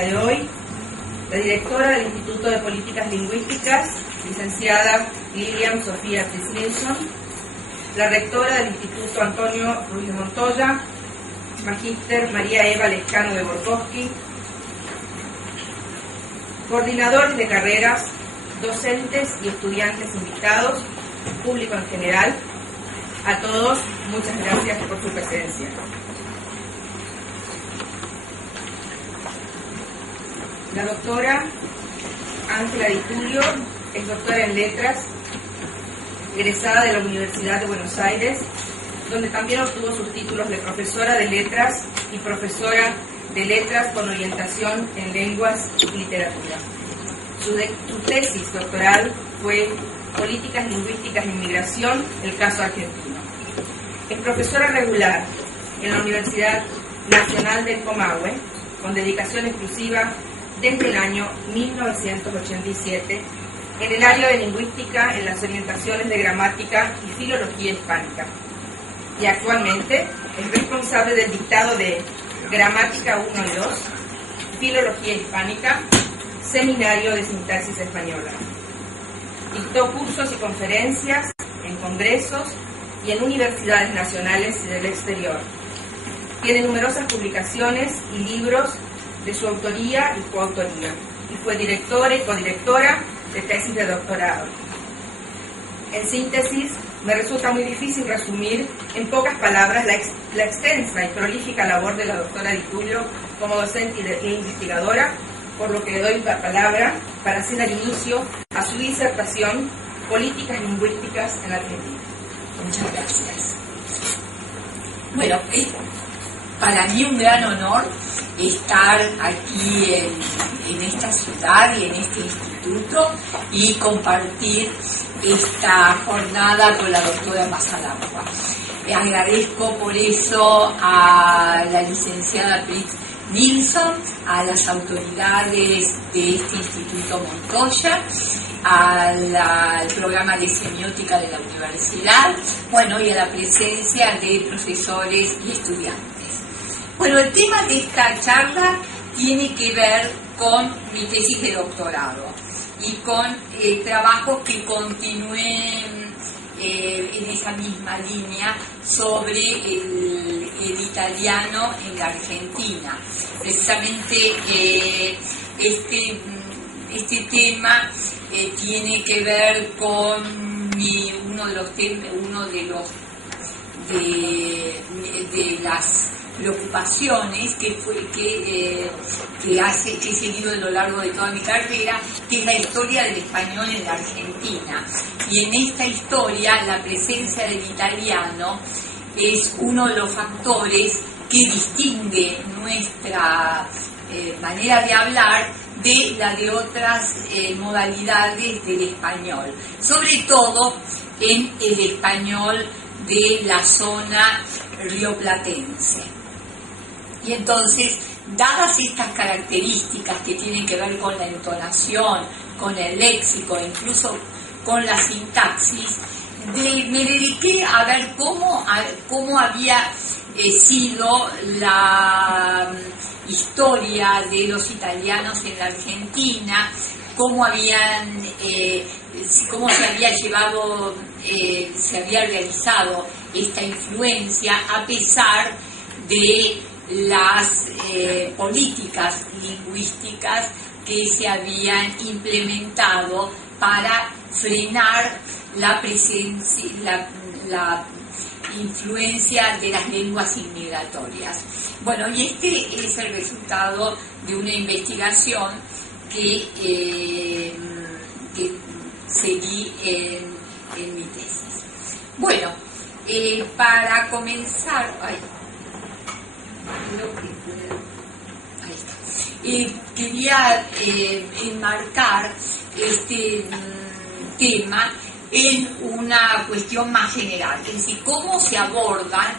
día de hoy, la directora del Instituto de Políticas Lingüísticas, licenciada Lilian Sofía Trislinson, la rectora del Instituto Antonio Ruiz de Montoya, magíster María Eva Lescano de Borkowski, coordinadores de carreras, docentes y estudiantes invitados, público en general, a todos, muchas gracias por su presencia. La doctora Ángela Di Tulio es doctora en Letras, egresada de la Universidad de Buenos Aires, donde también obtuvo sus títulos de profesora de Letras y profesora de Letras con orientación en Lenguas y Literatura. Su tesis doctoral fue Políticas Lingüísticas e Inmigración, el caso argentino. Es profesora regular en la Universidad Nacional del Comahue, con dedicación exclusiva desde el año 1987 en el área de lingüística en las orientaciones de gramática y filología hispánica. Y actualmente es responsable del dictado de Gramática 1 y 2, Filología hispánica, Seminario de Sintaxis Española. Dictó cursos y conferencias en congresos y en universidades nacionales y del exterior. Tiene numerosas publicaciones y libros de su autoría y coautoría, y fue directora y codirectora de tesis de doctorado. En síntesis, me resulta muy difícil resumir en pocas palabras la extensa y prolífica labor de la doctora Di Tulio como docente e investigadora, por lo que le doy la palabra para hacer el inicio a su disertación Políticas Lingüísticas en la Argentina. Muchas gracias. Bueno, es para mí un gran honor estar aquí en esta ciudad y en este instituto y compartir esta jornada con la doctora Masalagua. Agradezco por eso a la licenciada Trislinson, a las autoridades de este Instituto Montoya, al programa de semiótica de la universidad, bueno, y a la presencia de profesores y estudiantes. Bueno, el tema de esta charla tiene que ver con mi tesis de doctorado y con trabajos que continúen en esa misma línea sobre el italiano en la Argentina. Precisamente este tema tiene que ver con uno de las preocupaciones que he seguido a lo largo de toda mi carrera, que es la historia del español en la Argentina. Y en esta historia la presencia del italiano es uno de los factores que distingue nuestra manera de hablar de la de otras modalidades del español, sobre todo en el español de la zona rioplatense. Y entonces, dadas estas características que tienen que ver con la entonación, con el léxico, incluso con la sintaxis, me dediqué a ver cómo había sido la historia de los italianos en la Argentina, cómo se había llevado, se había realizado esta influencia a pesar de las políticas lingüísticas que se habían implementado para frenar la presencia, la influencia de las lenguas inmigratorias. Bueno, y este es el resultado de una investigación que seguí en mi tesis. Bueno, para comenzar, quería enmarcar este tema en una cuestión más general, es decir, cómo se abordan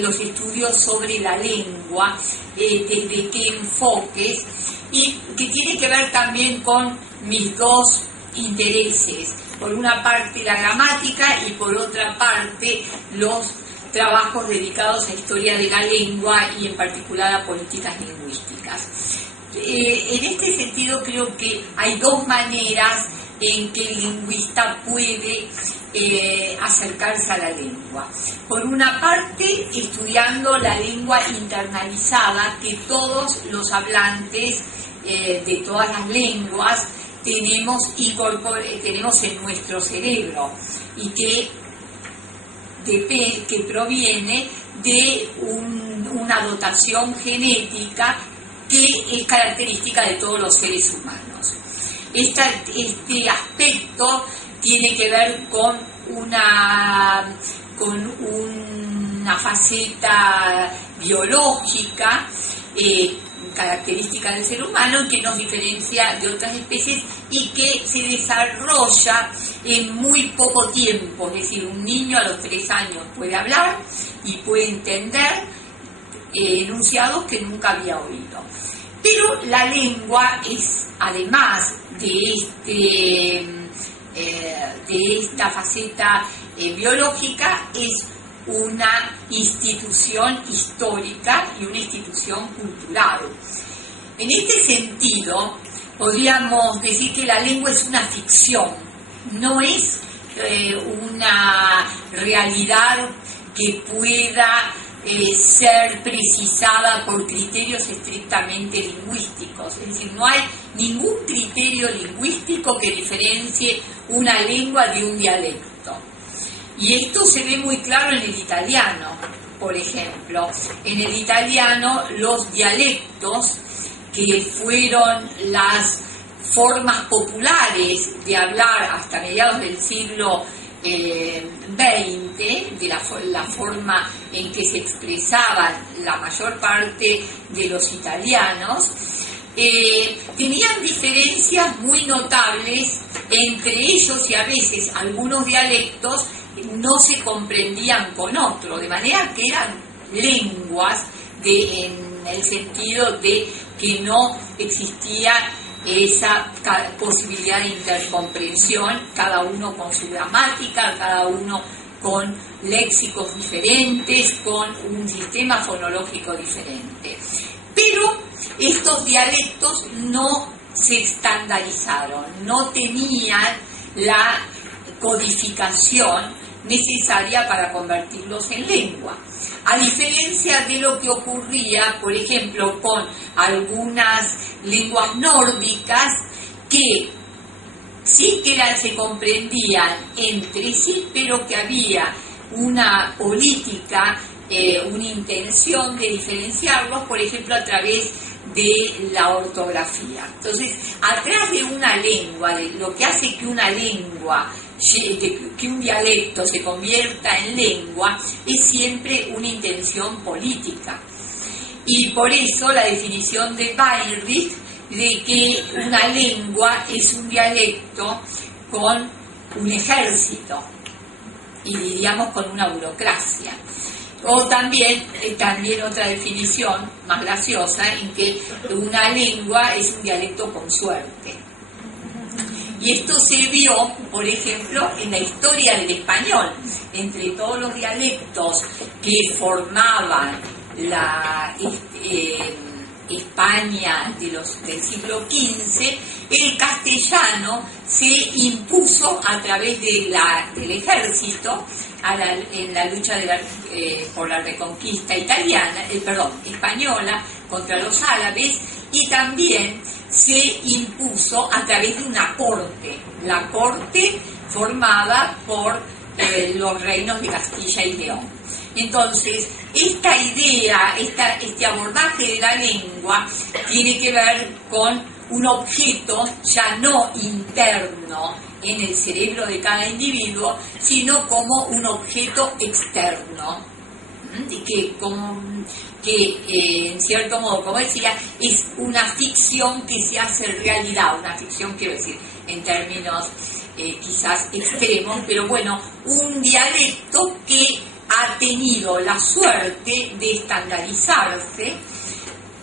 los estudios sobre la lengua, desde qué enfoques, y que tiene que ver también con mis dos intereses, por una parte la gramática y por otra parte los trabajos dedicados a historia de la lengua y en particular a políticas lingüísticas. En este sentido creo que hay dos maneras en que el lingüista puede acercarse a la lengua. Por una parte, estudiando la lengua internalizada que todos los hablantes de todas las lenguas tenemos en nuestro cerebro y que proviene de una dotación genética que es característica de todos los seres humanos. Este aspecto tiene que ver con una faceta biológica característica del ser humano que nos diferencia de otras especies y que se desarrolla en muy poco tiempo. Es decir, un niño a los 3 años puede hablar y puede entender enunciados que nunca había oído. Pero la lengua es, además de esta faceta biológica, es una institución histórica y una institución cultural. En este sentido, podríamos decir que la lengua es una ficción, no es una realidad que pueda ser precisada por criterios estrictamente lingüísticos. Es decir, no hay ningún criterio lingüístico que diferencie una lengua de un dialecto. Y esto se ve muy claro en el italiano, por ejemplo. En el italiano, los dialectos, que fueron las formas populares de hablar hasta mediados del siglo XX, de la forma en que se expresaban la mayor parte de los italianos, tenían diferencias muy notables entre ellos y a veces algunos dialectos no se comprendían con otro, de manera que eran lenguas en el sentido de que no existía esa posibilidad de intercomprensión, cada uno con su gramática, cada uno con léxicos diferentes, con un sistema fonológico diferente. Pero estos dialectos no se estandarizaron, no tenían la codificación necesaria para convertirlos en lengua. A diferencia de lo que ocurría, por ejemplo, con algunas lenguas nórdicas que sí que se comprendían entre sí, pero que había una política, una intención de diferenciarlos, por ejemplo, a través de la ortografía. Entonces, atrás de una lengua, de lo que hace que una lengua, que un dialecto se convierta en lengua, es siempre una intención política. Y por eso la definición de Weinrich de que una lengua es un dialecto con un ejército y diríamos con una burocracia. O también otra definición más graciosa en que una lengua es un dialecto con suerte. Y esto se vio, por ejemplo, en la historia del español. Entre todos los dialectos que formaban la España del siglo XV, el castellano se impuso a través del ejército en la lucha por la reconquista española contra los árabes, y también se impuso a través de una corte, la corte formada por los reinos de Castilla y León. Entonces, esta idea, este abordaje de la lengua tiene que ver con un objeto ya no interno en el cerebro de cada individuo, sino como un objeto externo, que en cierto modo, como decía, es una ficción que se hace realidad, una ficción, quiero decir, en términos quizás extremos, pero bueno, un dialecto que ha tenido la suerte de estandarizarse,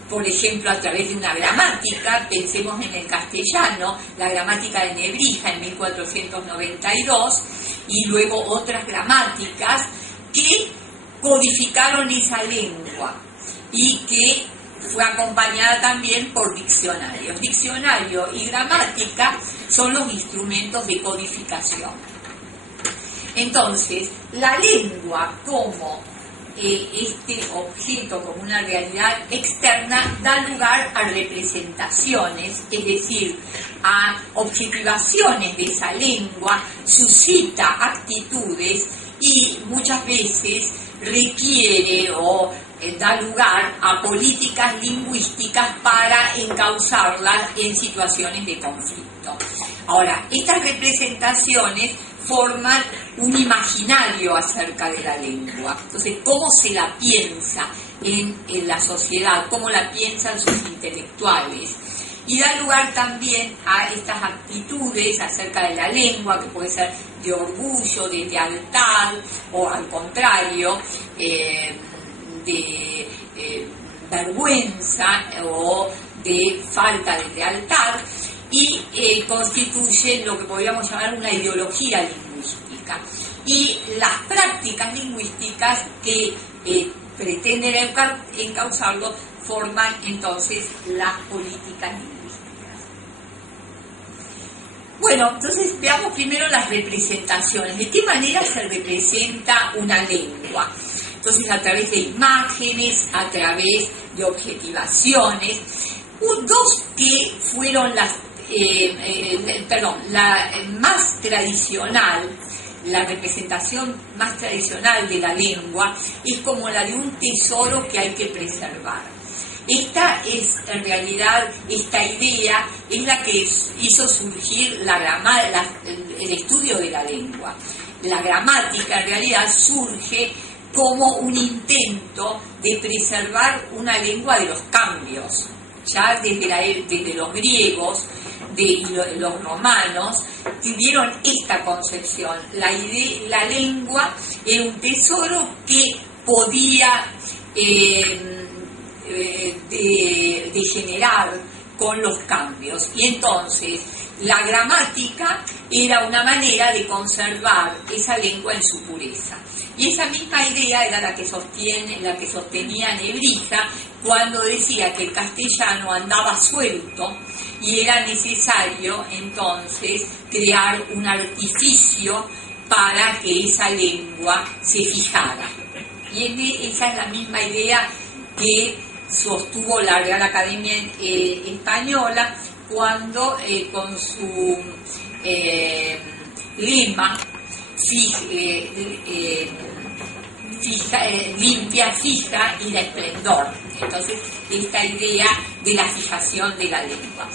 por ejemplo, a través de una gramática. Pensemos en el castellano, la gramática de Nebrija en 1492, y luego otras gramáticas que codificaron esa lengua y que fue acompañada también por diccionarios. Diccionario y gramática son los instrumentos de codificación. Entonces, la lengua como este objeto, como una realidad externa, da lugar a representaciones, es decir, a objetivaciones de esa lengua, suscita actitudes y muchas veces requiere o da lugar a políticas lingüísticas para encauzarlas en situaciones de conflicto. Ahora, estas representaciones forman un imaginario acerca de la lengua. Entonces, ¿cómo se la piensa en la sociedad? ¿Cómo la piensan sus intelectuales? Y da lugar también a estas actitudes acerca de la lengua, que puede ser de orgullo, de lealtad, o al contrario, de vergüenza o de falta de lealtad, y constituyen lo que podríamos llamar una ideología lingüística. Y las prácticas lingüísticas que pretenden encauzarlo forman entonces las políticas lingüísticas. Bueno, entonces veamos primero las representaciones. ¿De qué manera se representa una lengua? Entonces, a través de imágenes, a través de objetivaciones. Dos que fueron la más tradicional, la representación más tradicional de la lengua, es como la de un tesoro que hay que preservar. Esta es, en realidad, esta idea es la que hizo surgir el estudio de la lengua. La gramática, en realidad, surge como un intento de preservar una lengua de los cambios. Ya desde los griegos y los romanos tuvieron esta concepción. La lengua era un tesoro que podía degenerar con los cambios, y entonces la gramática era una manera de conservar esa lengua en su pureza. Y esa misma idea era la que sostenía Nebrija cuando decía que el castellano andaba suelto y era necesario entonces crear un artificio para que esa lengua se fijara. Y esa es la misma idea que sostuvo la Real Academia Española cuando con su lema limpia, fija y de esplendor. Entonces, esta idea de la fijación de la lengua.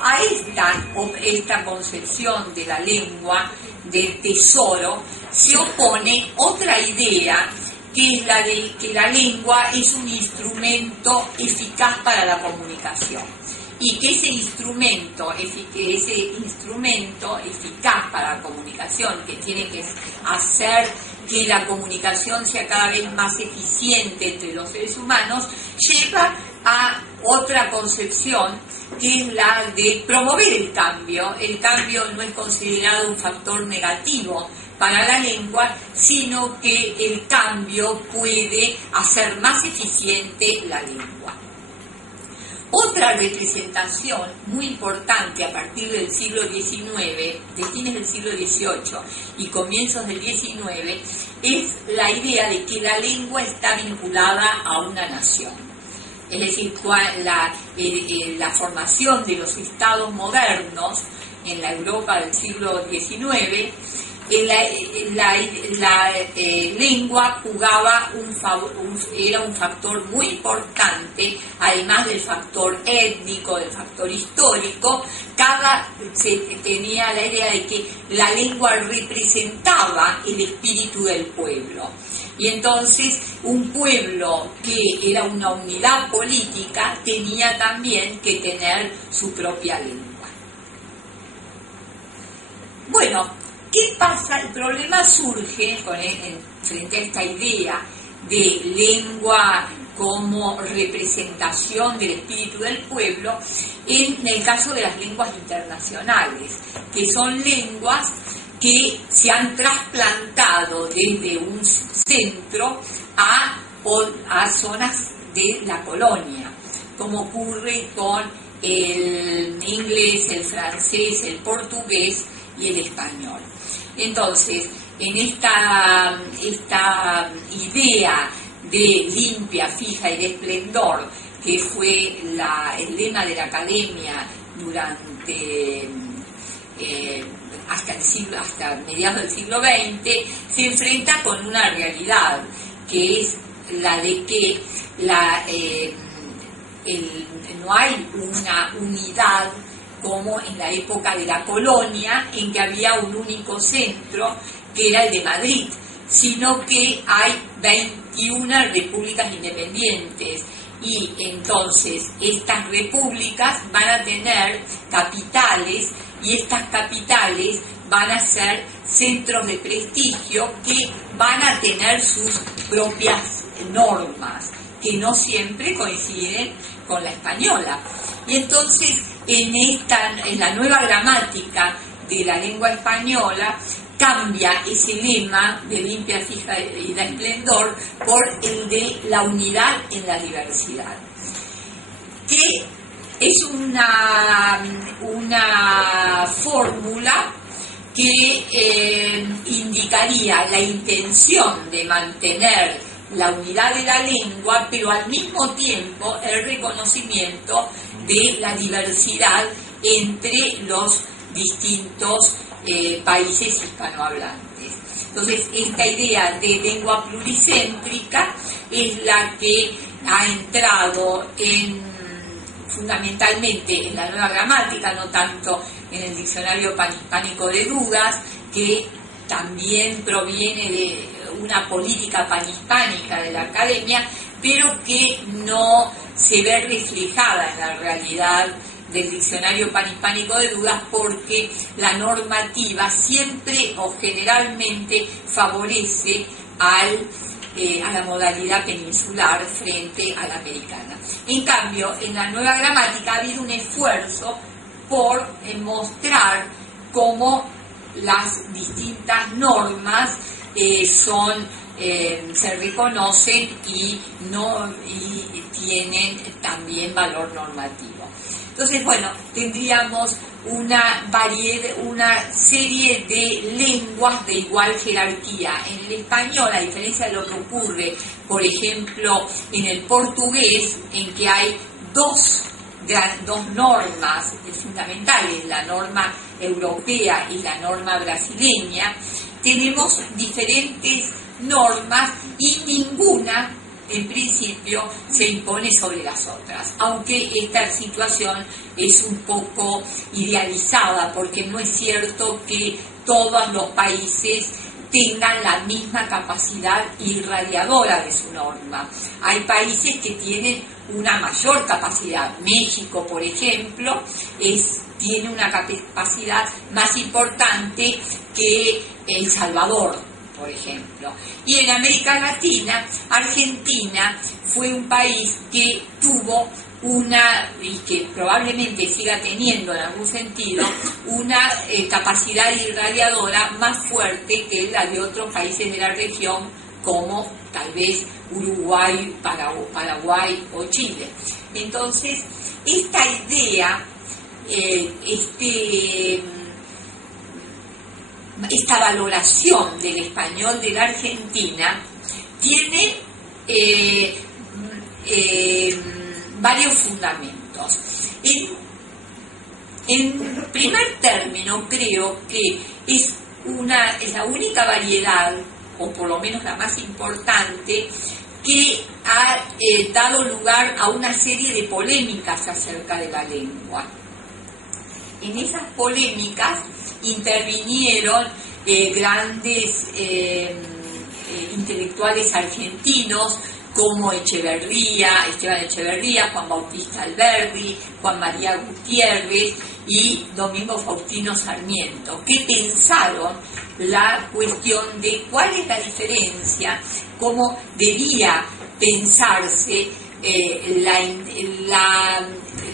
A esta concepción de la lengua, del tesoro, se opone otra idea, que es la de que la lengua es un instrumento eficaz para la comunicación, y que ese instrumento eficaz para la comunicación, que tiene que hacer que la comunicación sea cada vez más eficiente entre los seres humanos, lleva a otra concepción, que es la de promover el cambio. El cambio no es considerado un factor negativo para la lengua, sino que el cambio puede hacer más eficiente la lengua. Otra representación muy importante a partir del siglo XIX, de fines del siglo XVIII y comienzos del XIX, es la idea de que la lengua está vinculada a una nación. Es decir, la formación de los estados modernos en la Europa del siglo XIX, la lengua jugaba era un factor muy importante, además del factor étnico, del factor histórico. Se tenía la idea de que la lengua representaba el espíritu del pueblo, y entonces un pueblo que era una unidad política tenía también que tener su propia lengua. Bueno, ¿qué pasa? El problema surge frente a esta idea de lengua como representación del espíritu del pueblo en el caso de las lenguas internacionales, que son lenguas que se han trasplantado desde un centro a zonas de la colonia, como ocurre con el inglés, el francés, el portugués y el español. Entonces, en esta idea de limpia, fija y de esplendor, que fue el lema de la academia durante hasta mediados del siglo XX, se enfrenta con una realidad, que es la de que no hay una unidad como en la época de la colonia, en que había un único centro, que era el de Madrid, sino que hay 21 repúblicas independientes, y entonces estas repúblicas van a tener capitales, y estas capitales van a ser centros de prestigio que van a tener sus propias normas, que no siempre coinciden con la española. Y entonces en la nueva gramática de la lengua española cambia ese lema de limpia, fija y de esplendor por el de la unidad en la diversidad, que es una fórmula que indicaría la intención de mantener la unidad de la lengua, pero al mismo tiempo el reconocimiento de la diversidad entre los distintos países hispanohablantes. Entonces, esta idea de lengua pluricéntrica es la que ha entrado fundamentalmente en la nueva gramática, no tanto en el diccionario panhispánico de dudas, que también proviene de una política panhispánica de la academia, pero que no se ve reflejada en la realidad del diccionario panhispánico de dudas, porque la normativa siempre o generalmente favorece a la modalidad peninsular frente a la americana. En cambio, en la nueva gramática ha habido un esfuerzo por mostrar cómo las distintas normas se reconocen y tienen también valor normativo. Entonces, bueno, tendríamos una serie de lenguas de igual jerarquía. En el español, a diferencia de lo que ocurre, por ejemplo, en el portugués, en que hay dos normas fundamentales, la norma europea y la norma brasileña, tenemos diferentes normas y ninguna en principio se impone sobre las otras, aunque esta situación es un poco idealizada, porque no es cierto que todos los países tengan la misma capacidad irradiadora de su norma. Hay países que tienen una mayor capacidad. México, por ejemplo, tiene una capacidad más importante que El Salvador, por ejemplo. Y en América Latina, Argentina fue un país que tuvo y que probablemente siga teniendo en algún sentido, una capacidad irradiadora más fuerte que la de otros países de la región, como tal vez Uruguay, Paraguay o Chile. Entonces, esta idea, esta valoración del español de la Argentina tiene varios fundamentos. En primer término, creo que es la única variedad, o por lo menos la más importante, que ha dado lugar a una serie de polémicas acerca de la lengua. En esas polémicas intervinieron grandes intelectuales argentinos como Esteban Echeverría, Juan Bautista Alberdi, Juan María Gutiérrez y Domingo Faustino Sarmiento, que pensaron la cuestión de cuál es la diferencia, cómo debía pensarse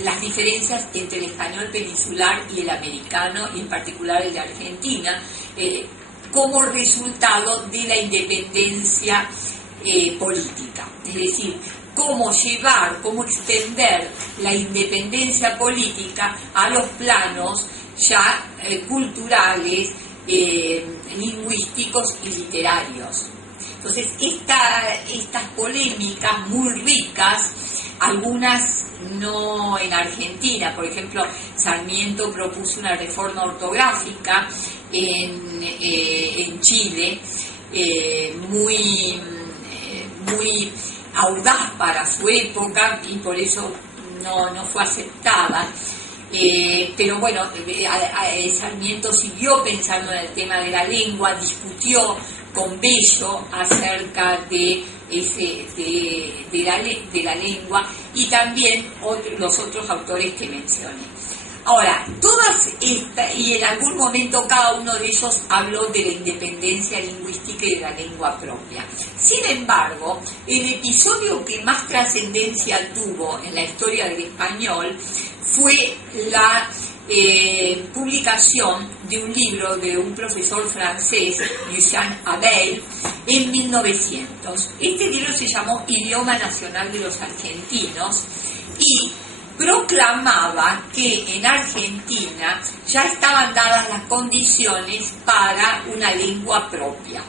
las diferencias entre el español peninsular y el americano, y en particular el de Argentina, como resultado de la independencia política. Es decir, cómo llevar, cómo extender la independencia política a los planos ya culturales, lingüísticos y literarios. Entonces, estas polémicas muy ricas, algunas no en Argentina, por ejemplo, Sarmiento propuso una reforma ortográfica en Chile, muy audaz para su época y por eso no fue aceptada. Pero bueno, Sarmiento siguió pensando en el tema de la lengua, discutió con Bello acerca de la lengua y también los otros autores que mencioné. Ahora, todas estas, y en algún momento cada uno de ellos habló de la independencia lingüística y de la lengua propia. Sin embargo, el episodio que más trascendencia tuvo en la historia del español fue la publicación de un libro de un profesor francés, Lucien Abel, en 1900. Este libro se llamó Idioma Nacional de los Argentinos y proclamaba que en Argentina ya estaban dadas las condiciones para una lengua propia.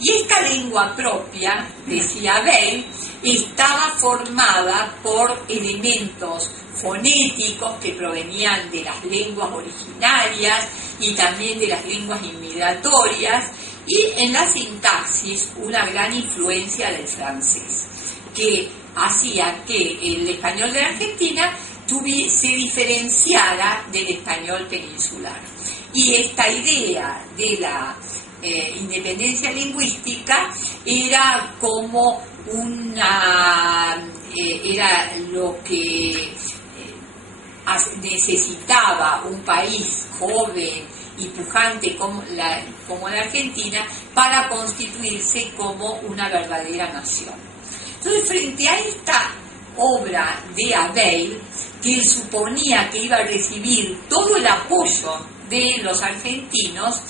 Y esta lengua propia, decía Abel, estaba formada por elementos fonéticos que provenían de las lenguas originarias y también de las lenguas inmigratorias, y en la sintaxis una gran influencia del francés, que hacía que el español de la Argentina se diferenciara del español peninsular. Y esta idea de la independencia lingüística era como era lo que necesitaba un país joven y pujante como la Argentina para constituirse como una verdadera nación. Entonces, frente a esta obra de Abel, que él suponía que iba a recibir todo el apoyo de los argentinos,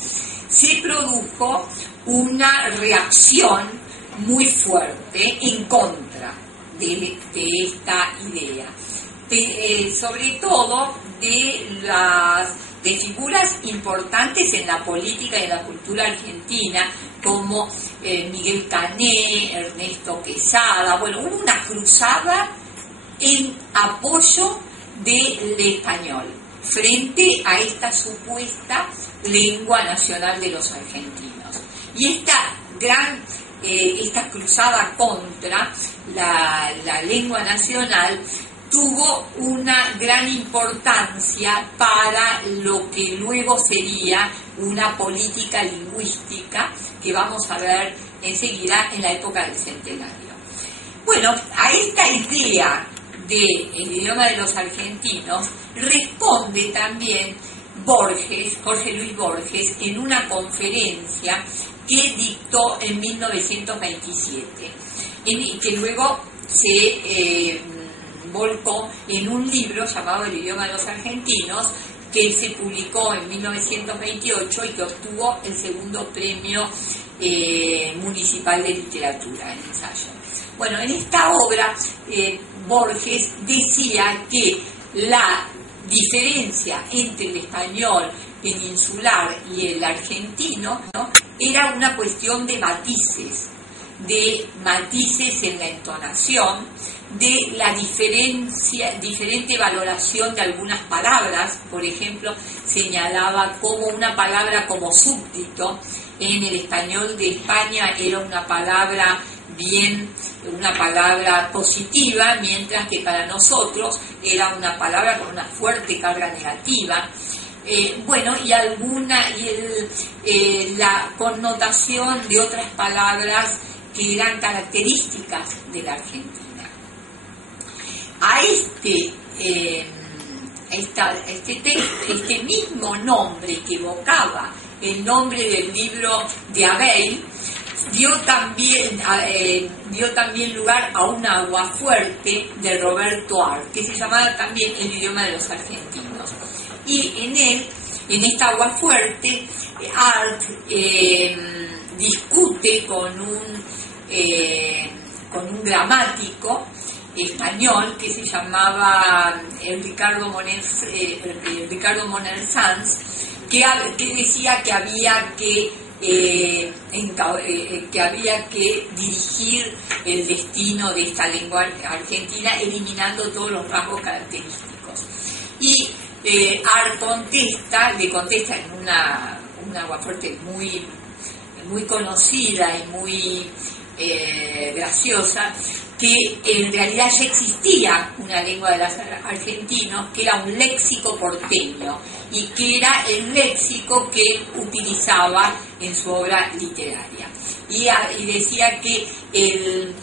se produjo una reacción muy fuerte en contra de esta idea, sobre todo de figuras importantes en la política y en la cultura argentina, como Miguel Cané, Ernesto Quesada. Bueno, hubo una cruzada en apoyo del español frente a esta supuesta lengua nacional de los argentinos. Y esta cruzada contra la lengua nacional tuvo una gran importancia para lo que luego sería una política lingüística que vamos a ver enseguida en la época del Centenario. Bueno, a esta idea del idioma de los argentinos responde también Jorge Luis Borges, en una conferencia que dictó en 1927, que luego se volcó en un libro llamado El idioma de los argentinos, que se publicó en 1928 y que obtuvo el segundo premio municipal de literatura en ensayo. Bueno, en esta obra Borges decía que la diferencia entre el español peninsular y el argentino, ¿no?, era una cuestión de matices en la entonación, de la diferente valoración de algunas palabras. Por ejemplo, señalaba como una palabra como súbdito en el español de España era una palabra positiva, mientras que para nosotros era una palabra con una fuerte carga negativa. La connotación de otras palabras que eran características de la Argentina. A este mismo nombre que evocaba el nombre del libro de Abel, dio también lugar a un aguafuerte de Roberto Arlt, que se llamaba también El idioma de los argentinos. Y en esta aguafuerte, Arlt discute con un con un gramático español que se llamaba Ricardo Moner Sanz, que decía que había que dirigir el destino de esta lengua argentina eliminando todos los rasgos característicos. Y le contesta en una aguafuerte muy conocida y muy graciosa, que en realidad ya existía una lengua de los argentinos, que era un léxico porteño, y que era el léxico que utilizaba en su obra literaria. Y decía que el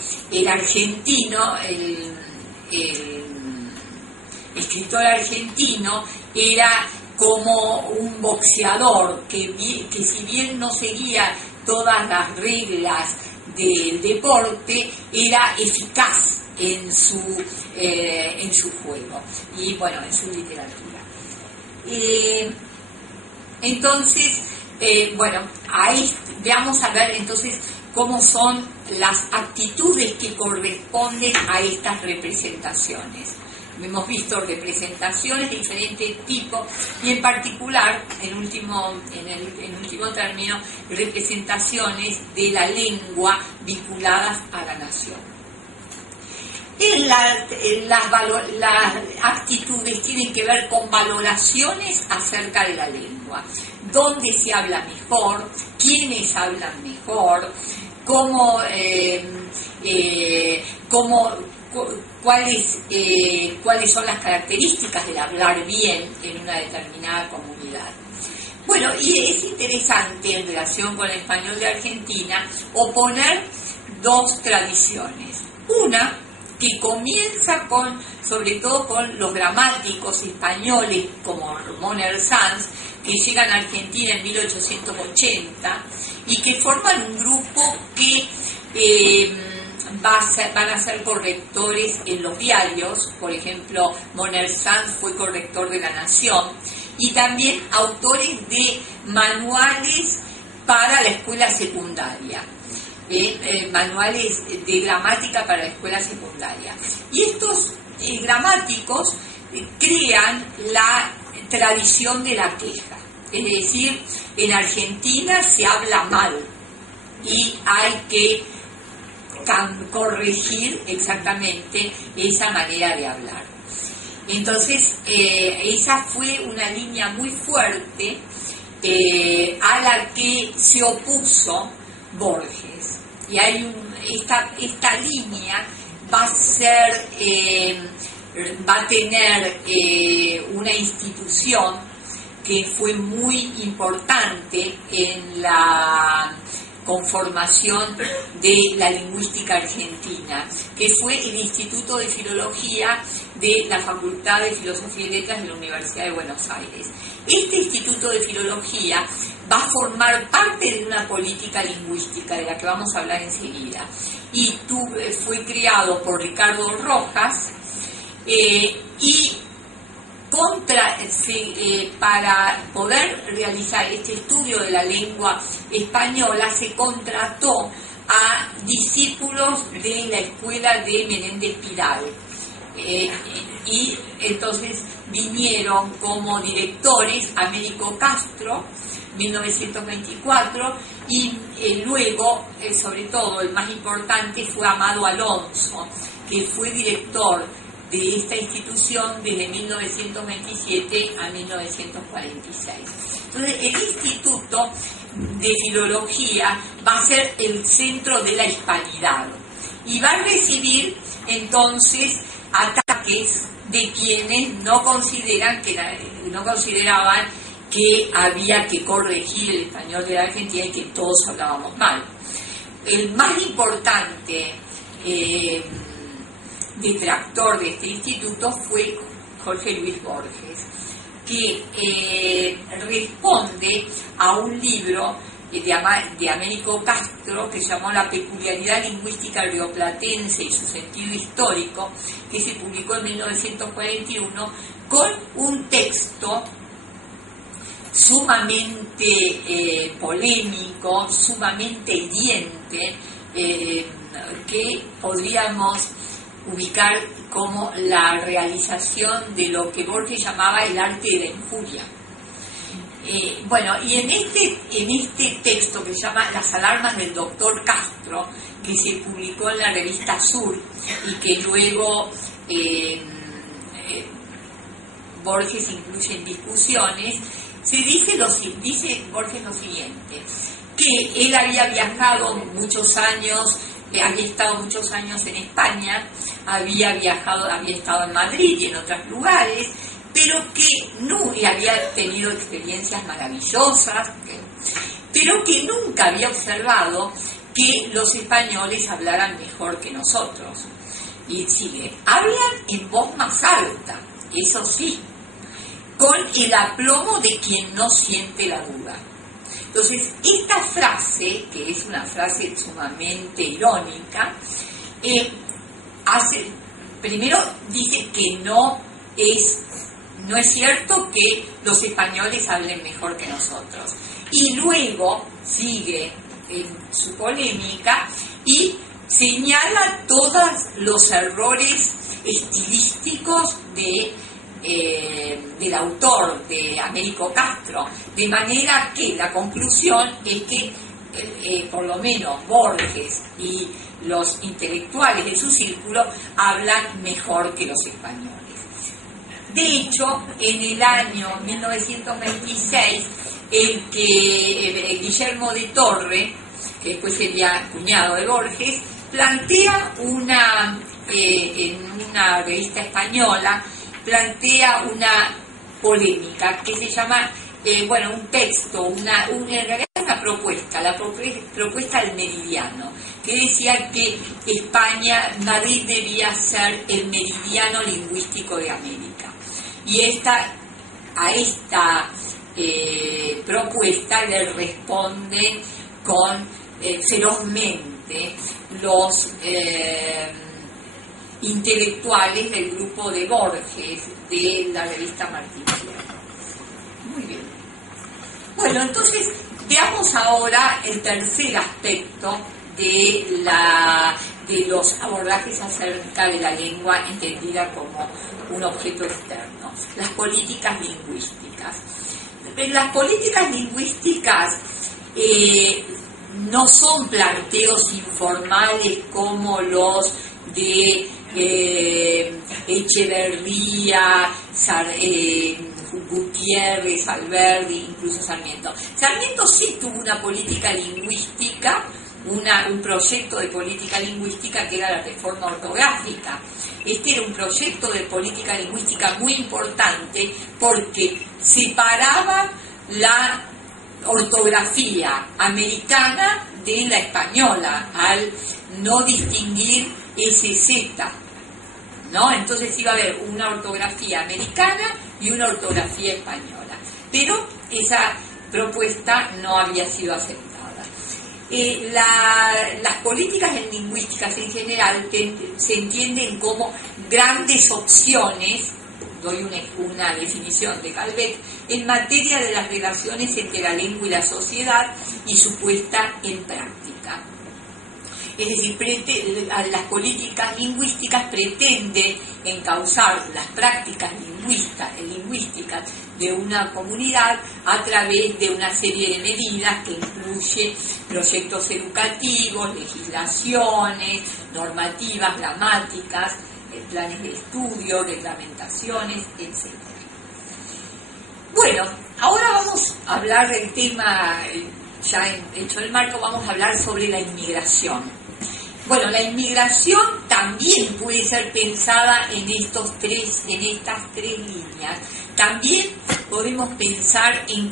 argentino, el escritor argentino, era como un boxeador que si bien no seguía todas las reglas del deporte, era eficaz en su juego y bueno, en su literatura. Entonces, veamos a ver entonces cómo son las actitudes que corresponden a estas representaciones. Hemos visto representaciones de diferentes tipos y en particular, en último término, representaciones de la lengua vinculadas a la nación. Las actitudes tienen que ver con valoraciones acerca de la lengua. ¿Dónde se habla mejor? ¿Quiénes hablan mejor? ¿Cuáles son las características del hablar bien en una determinada comunidad? Bueno, y es interesante en relación con el español de Argentina oponer dos tradiciones. Una que comienza sobre todo con los gramáticos españoles como Moner Sanz, que llegan a Argentina en 1880 y que forman un grupo que van a ser correctores en los diarios. Por ejemplo, Moner Sanz fue corrector de La Nación, y también autores de manuales para la escuela secundaria, manuales de gramática para la escuela secundaria. Y estos gramáticos crean la tradición de la queja, es decir, en Argentina se habla mal y hay que corregir exactamente esa manera de hablar. Entonces, esa fue una línea muy fuerte a la que se opuso Borges. Y hay esta línea va a tener una institución que fue muy importante en la conformación de la lingüística argentina, que fue el Instituto de Filología de la Facultad de Filosofía y Letras de la Universidad de Buenos Aires. Este Instituto de Filología va a formar parte de una política lingüística de la que vamos a hablar enseguida, y fue creado por Ricardo Rojas, y para poder realizar este estudio de la lengua española se contrató a discípulos de la escuela de Menéndez Pidal, y entonces vinieron como directores Américo Castro, 1924, y luego, sobre todo, el más importante fue Amado Alonso, que fue director de esta institución desde 1927 a 1946. Entonces, el Instituto de Filología va a ser el centro de la hispanidad y va a recibir entonces ataques de quienes no consideraban que había que corregir el español de la Argentina y que todos hablábamos mal. El más importante detractor de este instituto fue Jorge Luis Borges, que responde a un libro de Américo Castro que se llamó La peculiaridad lingüística rioplatense y su sentido histórico, que se publicó en 1941, con un texto sumamente polémico, sumamente hiriente, que podríamos ubicar como la realización de lo que Borges llamaba el arte de la injuria. Bueno, y en este texto que se llama Las alarmas del doctor Castro, que se publicó en la revista Sur y que luego Borges incluye en Discusiones, dice Borges lo siguiente, que él había viajado muchos años, había estado muchos años en España, había estado en Madrid y en otros lugares, pero que había tenido experiencias maravillosas, pero que nunca había observado que los españoles hablaran mejor que nosotros. Y sigue, hablan en voz más alta, eso sí, con el aplomo de quien no siente la duda. Entonces, esta frase, que es una frase sumamente irónica, primero dice que no es cierto que los españoles hablen mejor que nosotros. Y luego sigue en su polémica y señala todos los errores estilísticos del autor, de Américo Castro, de manera que la conclusión es que por lo menos Borges y los intelectuales de su círculo hablan mejor que los españoles. De hecho, en el año 1926, Guillermo de Torre, que después sería cuñado de Borges, plantea en una revista española, plantea una polémica que se llama, un texto, en realidad una propuesta, la propuesta del Meridiano, que decía que Madrid debía ser el meridiano lingüístico de América. Y a esta propuesta le responden ferozmente los intelectuales del grupo de Borges de la revista Martín Fierro. Muy bien. Bueno, entonces veamos ahora el tercer aspecto de los abordajes acerca de la lengua entendida como un objeto externo, las políticas lingüísticas. Las políticas lingüísticas no son planteos informales como los de Echeverría, Gutiérrez, Alberdi, incluso Sarmiento. Sarmiento sí tuvo una política lingüística, un proyecto de política lingüística que era la reforma ortográfica. Este era un proyecto de política lingüística muy importante porque separaba la ortografía americana de la española al no distinguir SZ, ¿no? Entonces iba a haber una ortografía americana y una ortografía española, pero esa propuesta no había sido aceptada. Las políticas lingüísticas en general se entienden como grandes opciones, doy una definición de Calvet, en materia de las relaciones entre la lengua y la sociedad y su puesta en práctica. Es decir, las políticas lingüísticas pretenden encauzar las prácticas lingüísticas de una comunidad a través de una serie de medidas que incluye proyectos educativos, legislaciones, normativas, gramáticas, planes de estudio, reglamentaciones, etc. Bueno, ahora vamos a hablar del tema, ya hecho el marco, vamos a hablar sobre la inmigración. Bueno, la inmigración también puede ser pensada en estas tres líneas. También podemos pensar en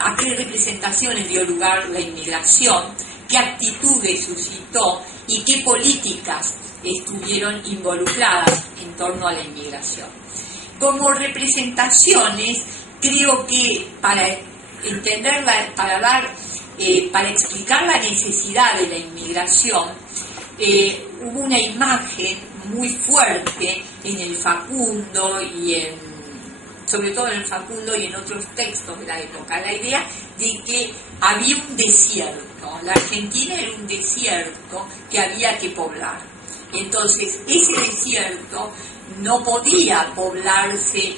a qué representaciones dio lugar la inmigración, qué actitudes suscitó y qué políticas estuvieron involucradas en torno a la inmigración. Como representaciones, creo que para entenderla, para explicar la necesidad de la inmigración, hubo una imagen muy fuerte en el Facundo y sobre todo en el Facundo y en otros textos de la época, la idea de que había un desierto, la Argentina era un desierto que había que poblar. Entonces, ese desierto no podía poblarse,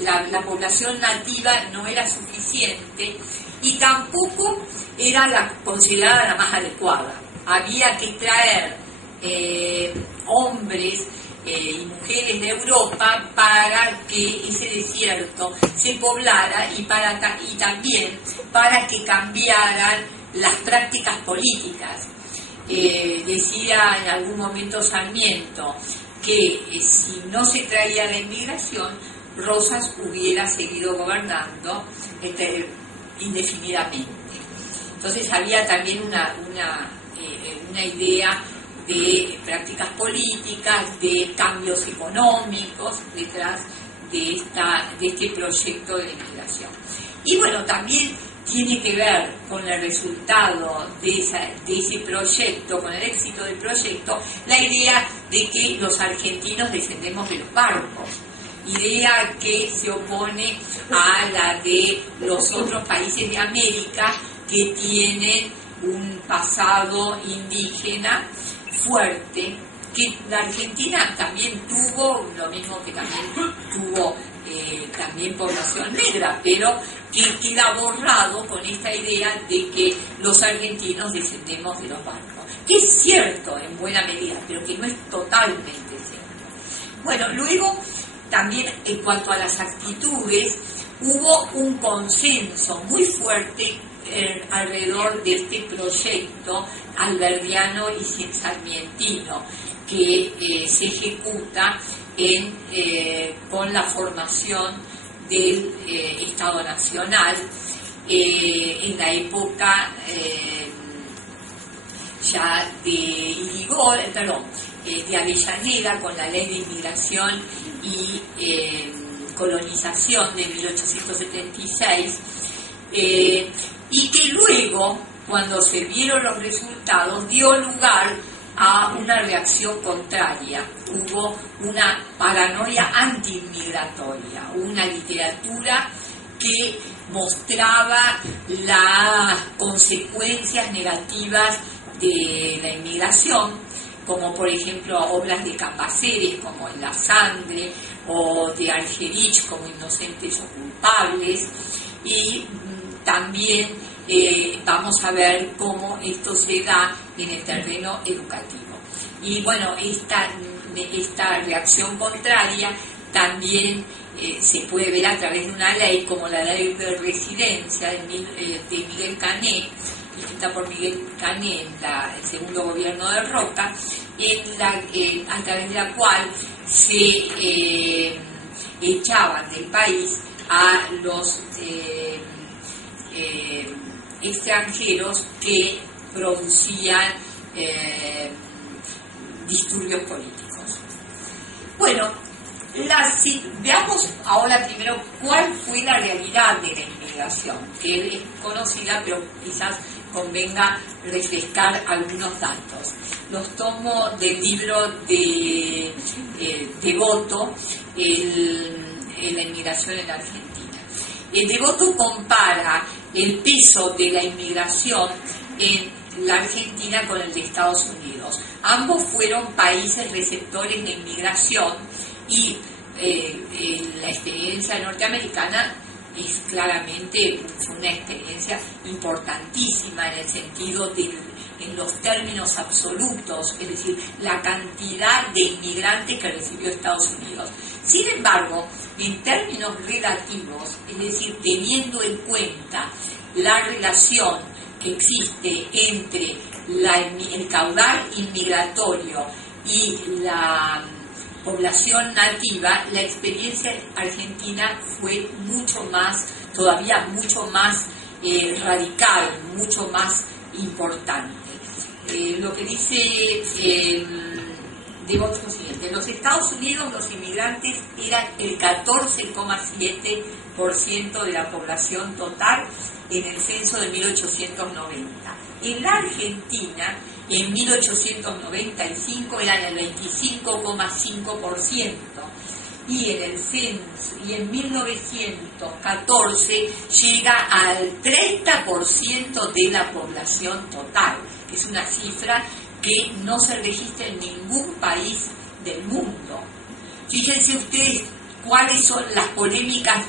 la población nativa no era suficiente y tampoco era considerada la más adecuada. Había que traer hombres y mujeres de Europa para que ese desierto se poblara y también para que cambiaran las prácticas políticas. Decía en algún momento Sarmiento que si no se traía la inmigración, Rosas hubiera seguido gobernando indefinidamente. Entonces había también una idea de prácticas políticas, de cambios económicos detrás de este proyecto de inmigración. Y bueno, también tiene que ver con el resultado de ese proyecto, con el éxito del proyecto, la idea de que los argentinos descendemos de los barcos, idea que se opone a la de los otros países de América que tienen un pasado indígena fuerte, que la Argentina también tuvo, lo mismo que también tuvo también población negra, pero que queda borrado con esta idea de que los argentinos descendemos de los barcos, que es cierto en buena medida, pero que no es totalmente cierto. Bueno, luego también en cuanto a las actitudes, hubo un consenso muy fuerte alrededor de este proyecto alberdiano y sarmientino que se ejecuta con la formación del Estado Nacional en la época ya de Avellaneda, con la Ley de Inmigración y Colonización de 1876, y que luego, cuando se vieron los resultados, dio lugar a una reacción contraria. Hubo una paranoia anti-inmigratoria, una literatura que mostraba las consecuencias negativas de la inmigración, como por ejemplo obras de Cambaceres como La Sangre, o de Argerich como Inocentes o Culpables, y también vamos a ver cómo esto se da en el terreno educativo. Y bueno, esta reacción contraria también se puede ver a través de una ley como la Ley de Residencia de Miguel Cané, escrita por Miguel Cané en el segundo gobierno de Roca, a través de la cual se echaban del país a los extranjeros que producían disturbios políticos. Bueno, veamos ahora primero cuál fue la realidad de la inmigración, que es conocida, pero quizás convenga refrescar algunos datos. Los tomo del libro de Devoto, la inmigración en la Argentina. Devoto compara el peso de la inmigración en la Argentina con el de Estados Unidos. Ambos fueron países receptores de inmigración y la experiencia norteamericana es claramente una experiencia importantísima en el sentido en los términos absolutos, es decir, la cantidad de inmigrantes que recibió Estados Unidos. Sin embargo, en términos relativos, es decir, teniendo en cuenta la relación que existe entre el caudal inmigratorio y la población nativa, la experiencia argentina fue todavía mucho más radical, mucho más importante. Lo que dice Devoto es lo siguiente: en los Estados Unidos los inmigrantes eran el 14,7% de la población total en el censo de 1890. En la Argentina, en 1895 eran el 25,5%, y en el censo, y en 1914 llega al 30% de la población total. Es una cifra que no se registra en ningún país del mundo. Fíjense ustedes cuáles son las polémicas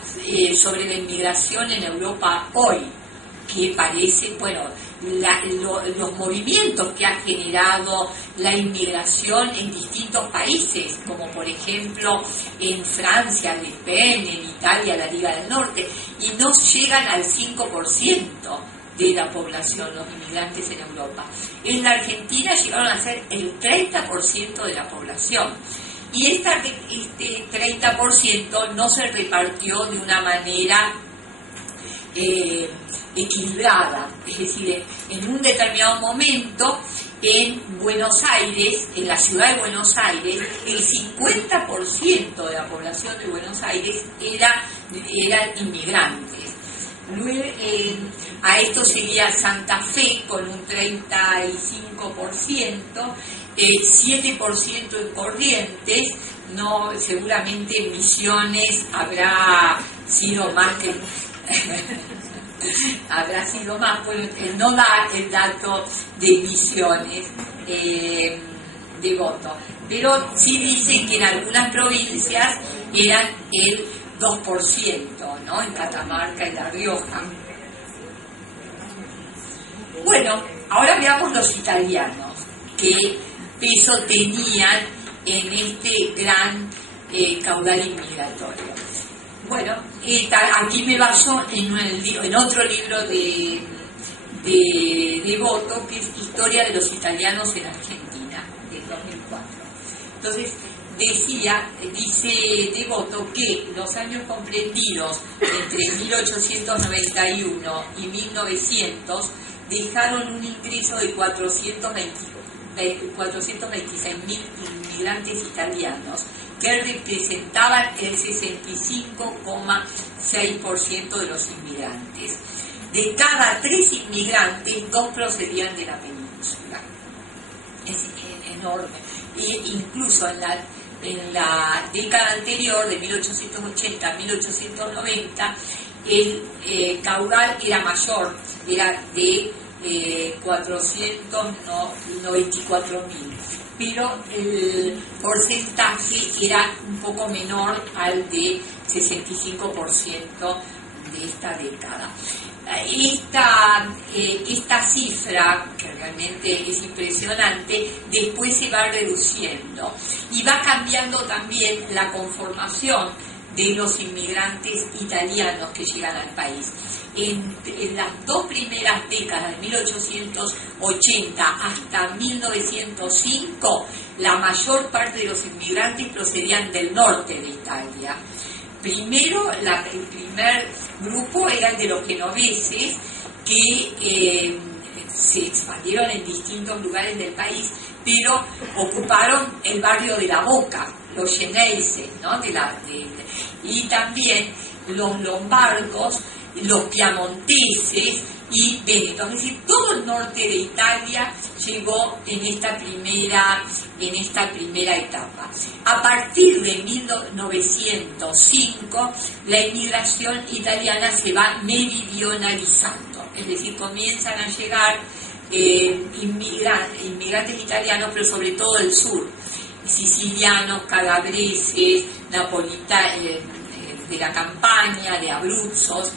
sobre la inmigración en Europa hoy, que parece, bueno, los movimientos que ha generado la inmigración en distintos países, como por ejemplo en Francia, Le Pen, en Italia, la Liga del Norte, y no llegan al 5% de la población, los inmigrantes en Europa. En la Argentina llegaron a ser el 30% de la población. Y este 30% no se repartió de una manera equilibrada, es decir, en un determinado momento en Buenos Aires, en la ciudad de Buenos Aires, el 50% de la población de Buenos Aires eran inmigrantes. Luego, a esto seguía Santa Fe con un 35%, 7% en Corrientes, no, seguramente en Misiones habrá sido más que habrá sido más, bueno, no da el dato de Misiones de voto, pero sí dice que en algunas provincias eran el 2%, ¿no? En Catamarca y La Rioja. Bueno, ahora veamos los italianos, qué peso tenían en este gran caudal inmigratorio. Bueno, aquí me baso en otro libro de Voto, que es Historia de los italianos en Argentina, de 2004. Entonces, dice Devoto que los años comprendidos entre 1891 y 1900 dejaron un ingreso de 426.000 inmigrantes italianos, que representaban el 65,6% de los inmigrantes. De cada 3 inmigrantes, 2 procedían de la península. Es enorme. E incluso en la década anterior, de 1880 a 1890, el caudal era mayor, era de 494.000, pero el porcentaje era un poco menor al de 65% de esta década. Esta cifra, que realmente es impresionante, después se va reduciendo y va cambiando también la conformación de los inmigrantes italianos que llegan al país. En las 2 primeras décadas, de 1880 hasta 1905, la mayor parte de los inmigrantes procedían del norte de Italia. Primero, el primer grupo era el de los genoveses, que se expandieron en distintos lugares del país, pero ocuparon el barrio de La Boca, los geneises, ¿no? Y también los lombardos, los piamonteses y Vénetos. Es decir, todo el norte de Italia llegó en esta primera etapa. A partir de 1905, la inmigración italiana se va meridionalizando, es decir, comienzan a llegar inmigrantes italianos, pero sobre todo del sur, sicilianos, calabreses, napolitanos, de la Campania, de Abruzzos,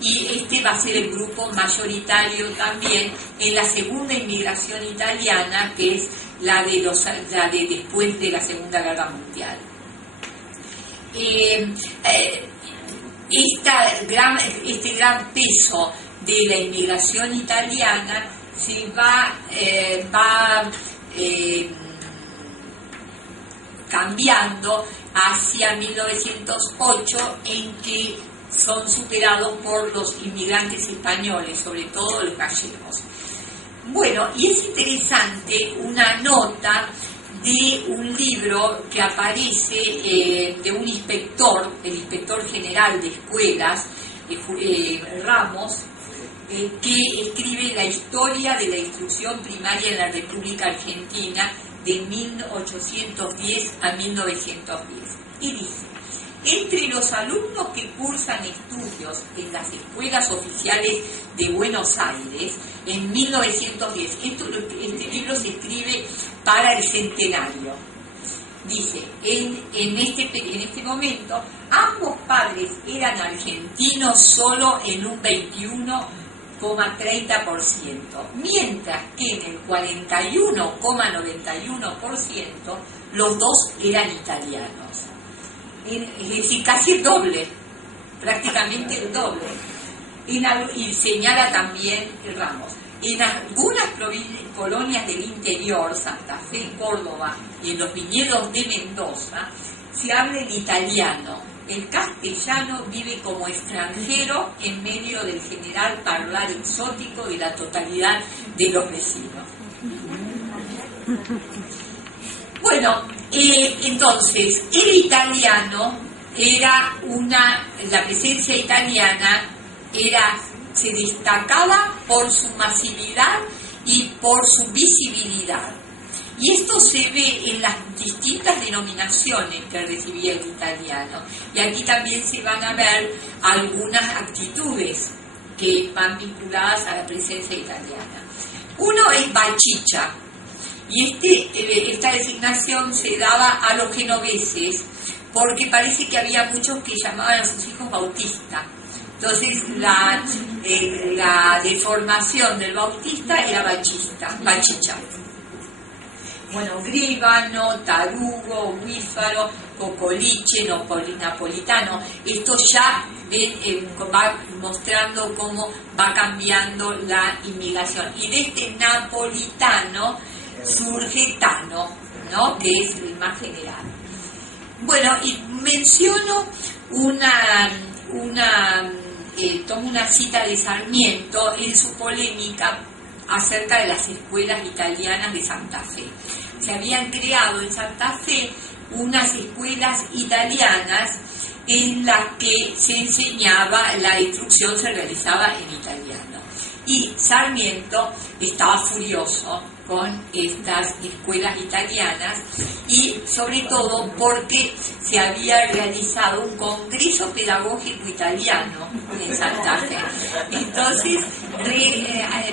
y este va a ser el grupo mayoritario también en la segunda inmigración italiana, que es la de después de la Segunda Guerra Mundial. Este gran peso de la inmigración italiana se va cambiando hacia 1908, en que son superados por los inmigrantes españoles, sobre todo los gallegos. Bueno, y es interesante una nota de un libro que aparece de un inspector, el inspector general de escuelas, Ramos, que escribe la historia de la instrucción primaria en la República Argentina de 1810 a 1910. Y dice: entre los alumnos que cursan estudios en las escuelas oficiales de Buenos Aires en 1910. Este libro se escribe para el centenario. Dice, en este momento, ambos padres eran argentinos solo en un 21,30%, mientras que en el 41,91% los dos eran italianos. Es decir, casi el doble, prácticamente el doble. Y señala también Ramos. En algunas colonias del interior, Santa Fe, Córdoba y en los viñedos de Mendoza, se habla el italiano. El castellano vive como extranjero en medio del general parlar exótico de la totalidad de los vecinos. Bueno, entonces, el italiano la presencia italiana se destacaba por su masividad y por su visibilidad. Y esto se ve en las distintas denominaciones que recibía el italiano. Y aquí también se van a ver algunas actitudes que van vinculadas a la presencia italiana. Uno es bachicha, y esta designación se daba a los genoveses porque parece que había muchos que llamaban a sus hijos Bautista. Entonces la deformación del Bautista era bachicha. Bueno, gríbano, tarugo, huífaro, cocoliche, napolitano. Esto ya va mostrando cómo va cambiando la inmigración. Y de este napolitano surge tano, ¿no? Que es el más general. Bueno, y menciono tomo una cita de Sarmiento en su polémica acerca de las escuelas italianas de Santa Fe. Se habían creado en Santa Fe unas escuelas italianas en las que se enseñaba, la instrucción se realizaba en italiano. Y Sarmiento estaba furioso con estas escuelas italianas y sobre todo porque se había realizado un congreso pedagógico italiano en Santa Fe. Entonces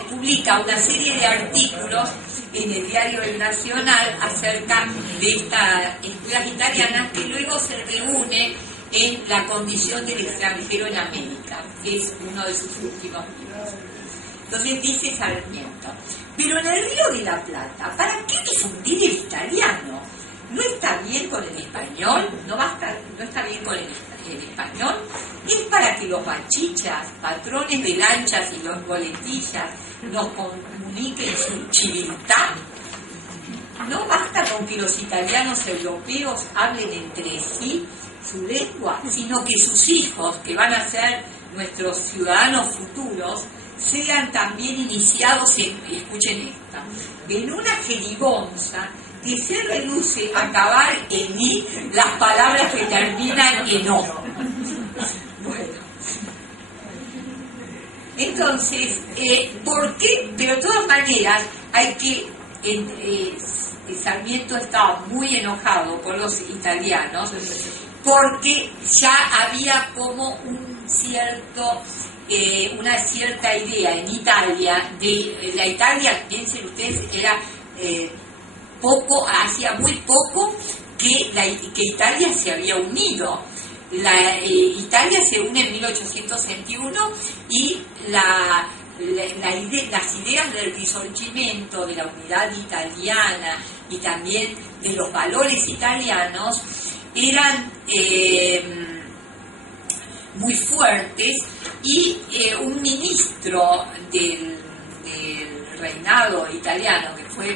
publica una serie de artículos en el diario El Nacional acerca de estas escuelas italianas que luego se reúne en La condición del extranjero en América, que es uno de sus últimos libros. Entonces dice Sarmiento, pero en el Río de la Plata, ¿para qué difundir el italiano? ¿No está bien con el español? ¿No está bien con el español? Es para que los bachichas, patrones de lanchas y los boletillas nos comuniquen su civiltà. No basta con que los italianos europeos hablen entre sí su lengua, sino que sus hijos, que van a ser nuestros ciudadanos futuros, sean también iniciados escuchen esta, en una jerigonza que se reduce a acabar en i las palabras que terminan en o. Bueno, entonces, ¿por qué? Pero de todas maneras hay que Sarmiento estaba muy enojado con los italianos porque ya había como una cierta idea en Italia de la Italia, piensen ustedes, era hacía muy poco que Italia se había unido. Italia se une en 1861 y las ideas del Risorgimento, de la unidad italiana y también de los valores italianos eran muy fuertes, y un ministro del reinado italiano, que fue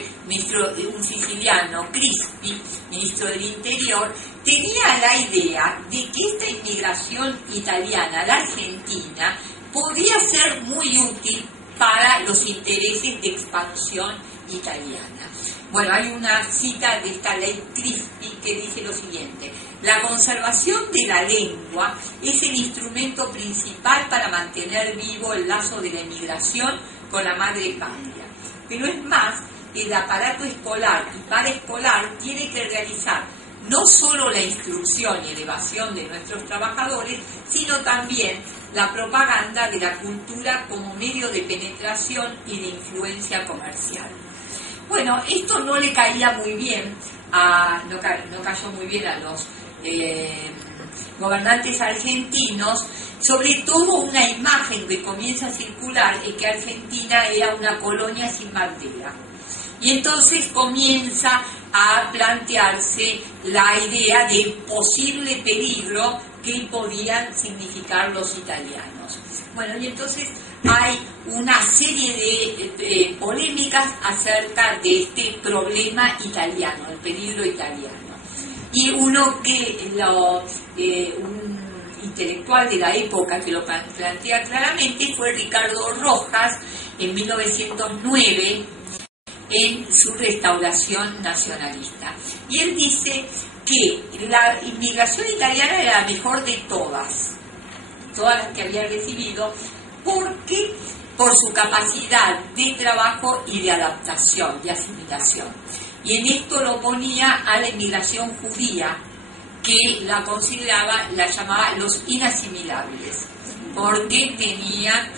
un siciliano, Crispi, ministro del Interior, tenía la idea de que esta inmigración italiana a la Argentina podía ser muy útil para los intereses de expansión italiana. Bueno, hay una cita de esta ley Crispi que dice lo siguiente: la conservación de la lengua es el instrumento principal para mantener vivo el lazo de la emigración con la madre patria. Pero es más, el aparato escolar y paraescolar tiene que realizar no solo la instrucción y elevación de nuestros trabajadores, sino también la propaganda de la cultura como medio de penetración y de influencia comercial. Bueno, esto no le caía muy bien, no cayó muy bien a los gobernantes argentinos, sobre todo una imagen que comienza a circular es que Argentina era una colonia sin bandera. Y entonces comienza a plantearse la idea del posible peligro que podían significar los italianos. Bueno, y entonces hay una serie de polémicas acerca de este problema italiano, el peligro italiano. Y uno que un intelectual de la época que lo plantea claramente fue Ricardo Rojas en 1909 en su Restauración Nacionalista. Y él dice que la inmigración italiana era la mejor de todas las que había recibido, porque por su capacidad de trabajo y de adaptación, de asimilación. Y en esto lo ponía a la inmigración judía, que la llamaba los inasimilables, porque tenían,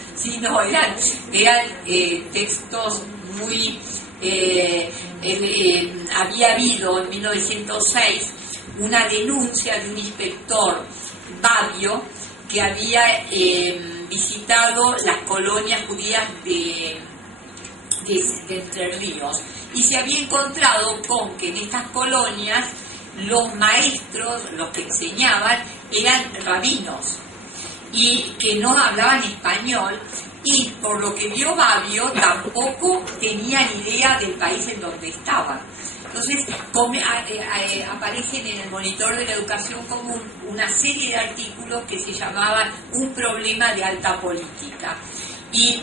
eran textos muy... había habido en 1906 una denuncia de un inspector, Babio, que había visitado las colonias judías de Entre Ríos, y se había encontrado con que en estas colonias los maestros, los que enseñaban, eran rabinos y que no hablaban español, y por lo que vio Babio tampoco tenían idea del país en donde estaban. Entonces aparecen en el Monitor de la Educación Común una serie de artículos que se llamaban Un problema de alta política, y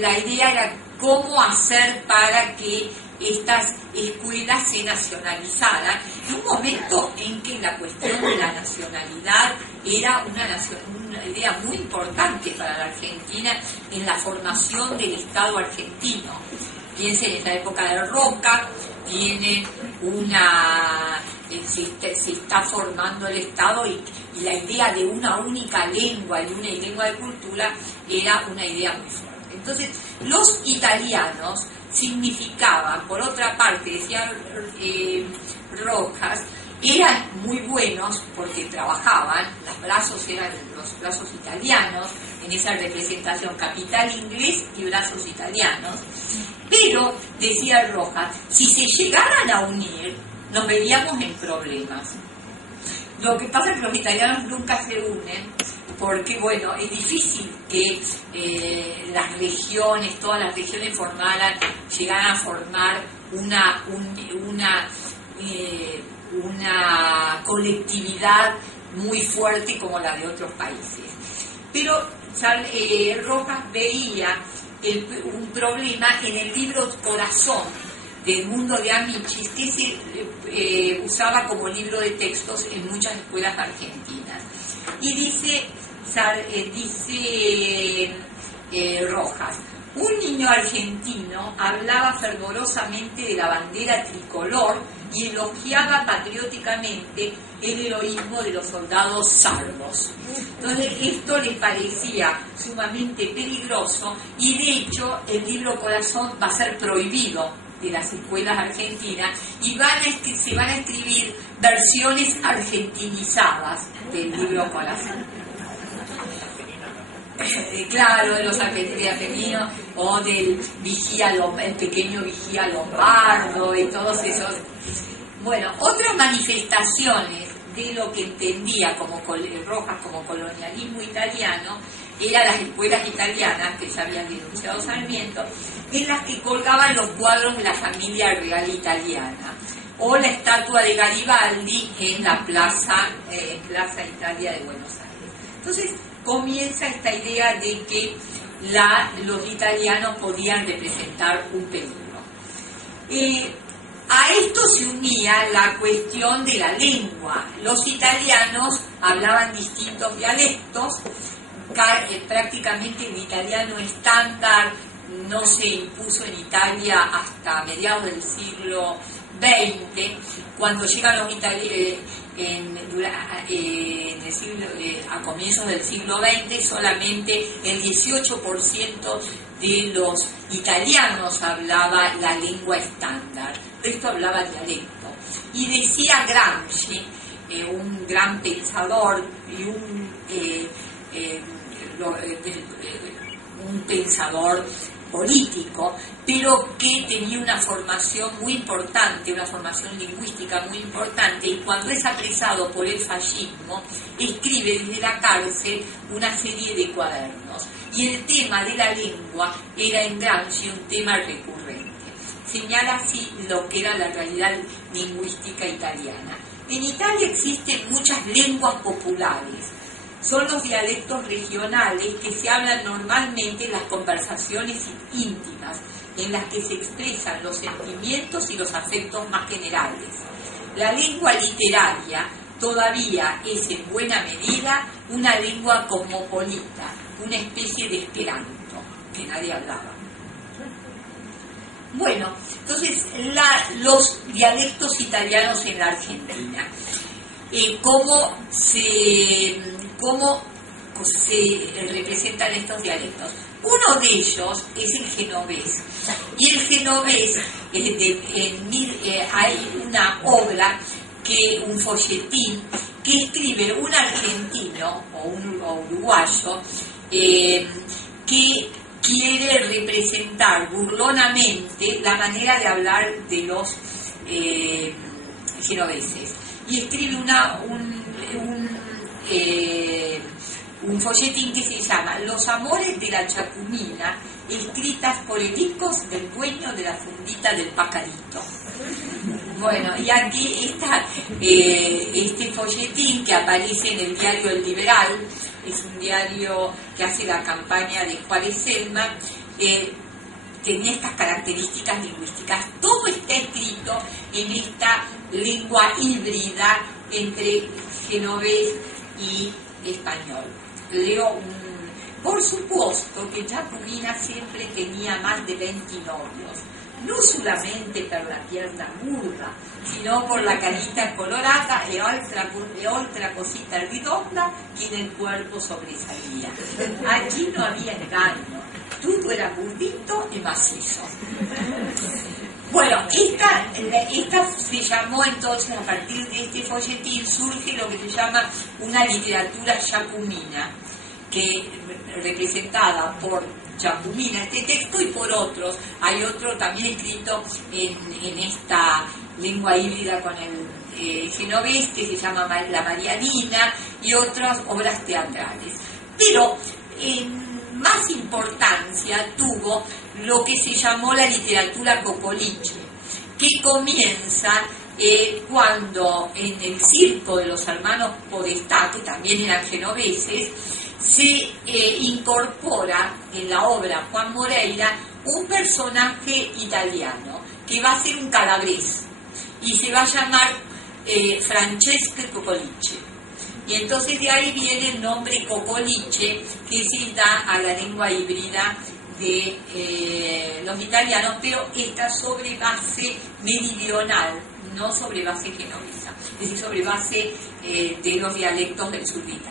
la idea era cómo hacer para que estas escuelas se nacionalizaran, en un momento en que la cuestión de la nacionalidad era una idea muy importante para la Argentina en la formación del Estado argentino. Piensen en la época de Roca, tienen se está formando el Estado, y la idea de una única lengua y una lengua de cultura era una idea muy fuerte. Entonces, los italianos significaban, por otra parte, decía Rojas, eran muy buenos porque trabajaban, los brazos eran los brazos italianos, en esa representación capital inglés y brazos italianos, pero, decía Rojas, si se llegaran a unir, nos veríamos en problemas. Lo que pasa es que los italianos nunca se unen, porque, bueno, es difícil que todas las regiones llegaran a formar una colectividad muy fuerte como la de otros países. Pero Rojas veía un problema en el libro Corazón del Mundo de Amichis, que se usaba como libro de textos en muchas escuelas argentinas. Y dice Rojas, un niño argentino hablaba fervorosamente de la bandera tricolor y elogiaba patrióticamente el heroísmo de los soldados sardos. Entonces esto le parecía sumamente peligroso, y de hecho el libro Corazón va a ser prohibido de las escuelas argentinas, y se van a escribir versiones argentinizadas del libro Corazón. Claro, de los argentinos, o del el pequeño vigía lombardo y todos esos. Bueno, otras manifestaciones de lo que entendía Rojas como colonialismo italiano eran las escuelas italianas, que ya habían denunciado Sarmiento, en las que colgaban los cuadros de la familia real italiana, o la estatua de Garibaldi en la Plaza Italia de Buenos Aires. Entonces comienza esta idea de que los italianos podían representar un peligro. A esto se unía la cuestión de la lengua. Los italianos hablaban distintos dialectos, prácticamente el italiano estándar no se impuso en Italia hasta mediados del siglo XX, cuando llegan los italianos a comienzos del siglo XX, solamente el 18% de los italianos hablaba la lengua estándar, el resto hablaba dialecto. Y decía Gramsci, un gran pensador y un pensador político, pero que tenía una formación muy importante, una formación lingüística muy importante, y cuando es apresado por el fascismo, escribe desde la cárcel una serie de cuadernos. Y el tema de la lengua era en Gramsci un tema recurrente. Señala así lo que era la realidad lingüística italiana. En Italia existen muchas lenguas populares. Son los dialectos regionales que se hablan normalmente en las conversaciones íntimas, en las que se expresan los sentimientos y los afectos más generales. La lengua literaria todavía es en buena medida una lengua cosmopolita, una especie de esperanto que nadie hablaba. Bueno, entonces los dialectos italianos en la Argentina, ¿cómo se representan estos dialectos? Uno de ellos es el genovés, y el genovés, hay una obra, un folletín que escribe un argentino o un uruguayo que quiere representar burlonamente la manera de hablar de los genoveses, y escribe un folletín que se llama Los amores de la Chacumina, escritas por el hijo del dueño de la fundita del Pacarito. Bueno, y aquí está este folletín que aparece en el diario El Liberal. Es un diario que hace la campaña de Juárez Selma. Tenía estas características lingüísticas. Todo está escrito en esta lengua híbrida entre genovés y español. Leo por supuesto que Chacumina sempre tenía más de 20 novios, no solamente per la pierna burda, sino por la carita colorata e otra cosita redonda que en el cuerpo sobresalía. Allí no había engaño, todo era burdito y macizo. Bueno, esta se llamó entonces, a partir de este folletín surge lo que se llama una literatura chacumina, que representada por Chacumina, este texto, y por otros. Hay otro también escrito en esta lengua híbrida con el genovés, que se llama La Marianina, y otras obras teatrales. Pero más importancia tuvo lo que se llamó la literatura cocoliche, que comienza cuando en el circo de los hermanos Podestá, que también eran genoveses, se incorpora en la obra Juan Moreira un personaje italiano que va a ser un calabrese y se va a llamar Francesco Cocoliche. Y entonces de ahí viene el nombre cocoliche, que se da a la lengua híbrida de los italianos, pero está sobre base meridional, no sobre base genovesa, es decir, sobre base de los dialectos del sur de Italia.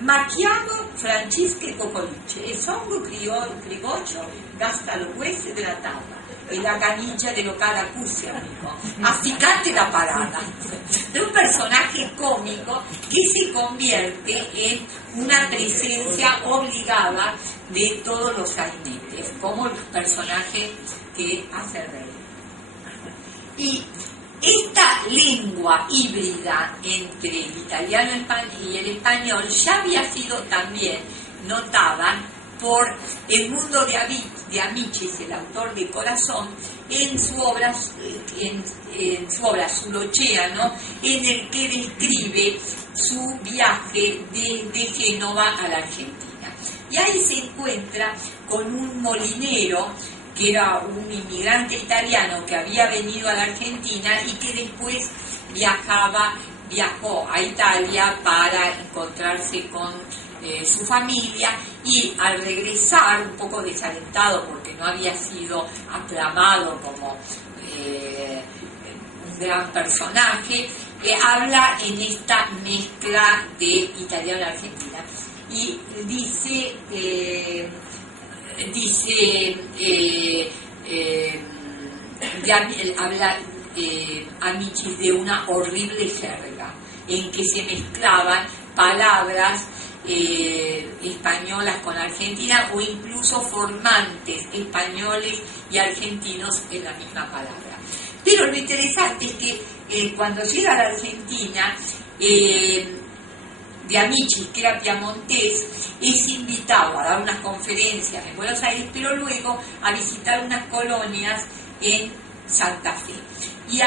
Ma chiamo Francesco Cocoliche e sono criollo gasta lo hueso de la tabla e la canilla de lo cada cursi, amigo. Aficate la parada. De un personaje cómico que se convierte en una presencia obligada de todos los sainetes, como el personaje que hace reír. Y esta lengua híbrida entre el italiano y el español ya había sido también notada por Edmundo de Amicis, el autor de Corazón, en su obra Sull'Oceano, en el que describe su viaje desde Génova a la Argentina. Y ahí se encuentra con un molinero que era un inmigrante italiano que había venido a la Argentina y que después viajó a Italia para encontrarse con su familia, y al regresar un poco desalentado porque no había sido aclamado como gran personaje, habla en esta mezcla de italiano y argentina. Y dice habla Amici de una horrible jerga en que se mezclaban palabras españolas con argentinas o incluso formantes españoles y argentinos en la misma palabra. Pero lo interesante es que cuando llega a la Argentina, de Amici, que era piamontés, es invitado a dar unas conferencias en Buenos Aires, pero luego a visitar unas colonias en Santa Fe. Y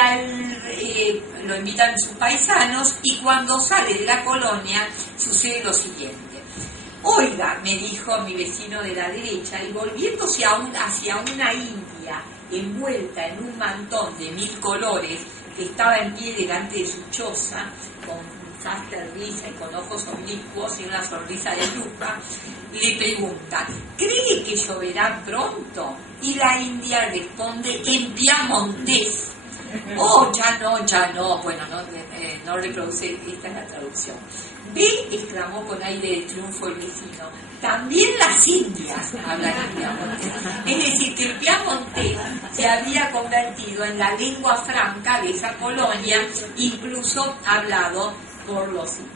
lo invitan sus paisanos, y cuando sale de la colonia sucede lo siguiente. Oiga, me dijo mi vecino de la derecha, y volviéndose hacia una india envuelta en un mantón de 1000 colores, que estaba en pie delante de su choza, con sastre risa y con ojos oblicuos y una sonrisa de lupa, le pregunta, ¿cree que lloverá pronto? Y la india responde en piamontés. Oh, ya no. Bueno, no reproduce, esta es la traducción. Ve, exclamó con aire de triunfo el vecino, también las indias hablan en piamontés. Es decir, que el piamontés se había convertido en la lengua franca de esa colonia, incluso hablado por los indios.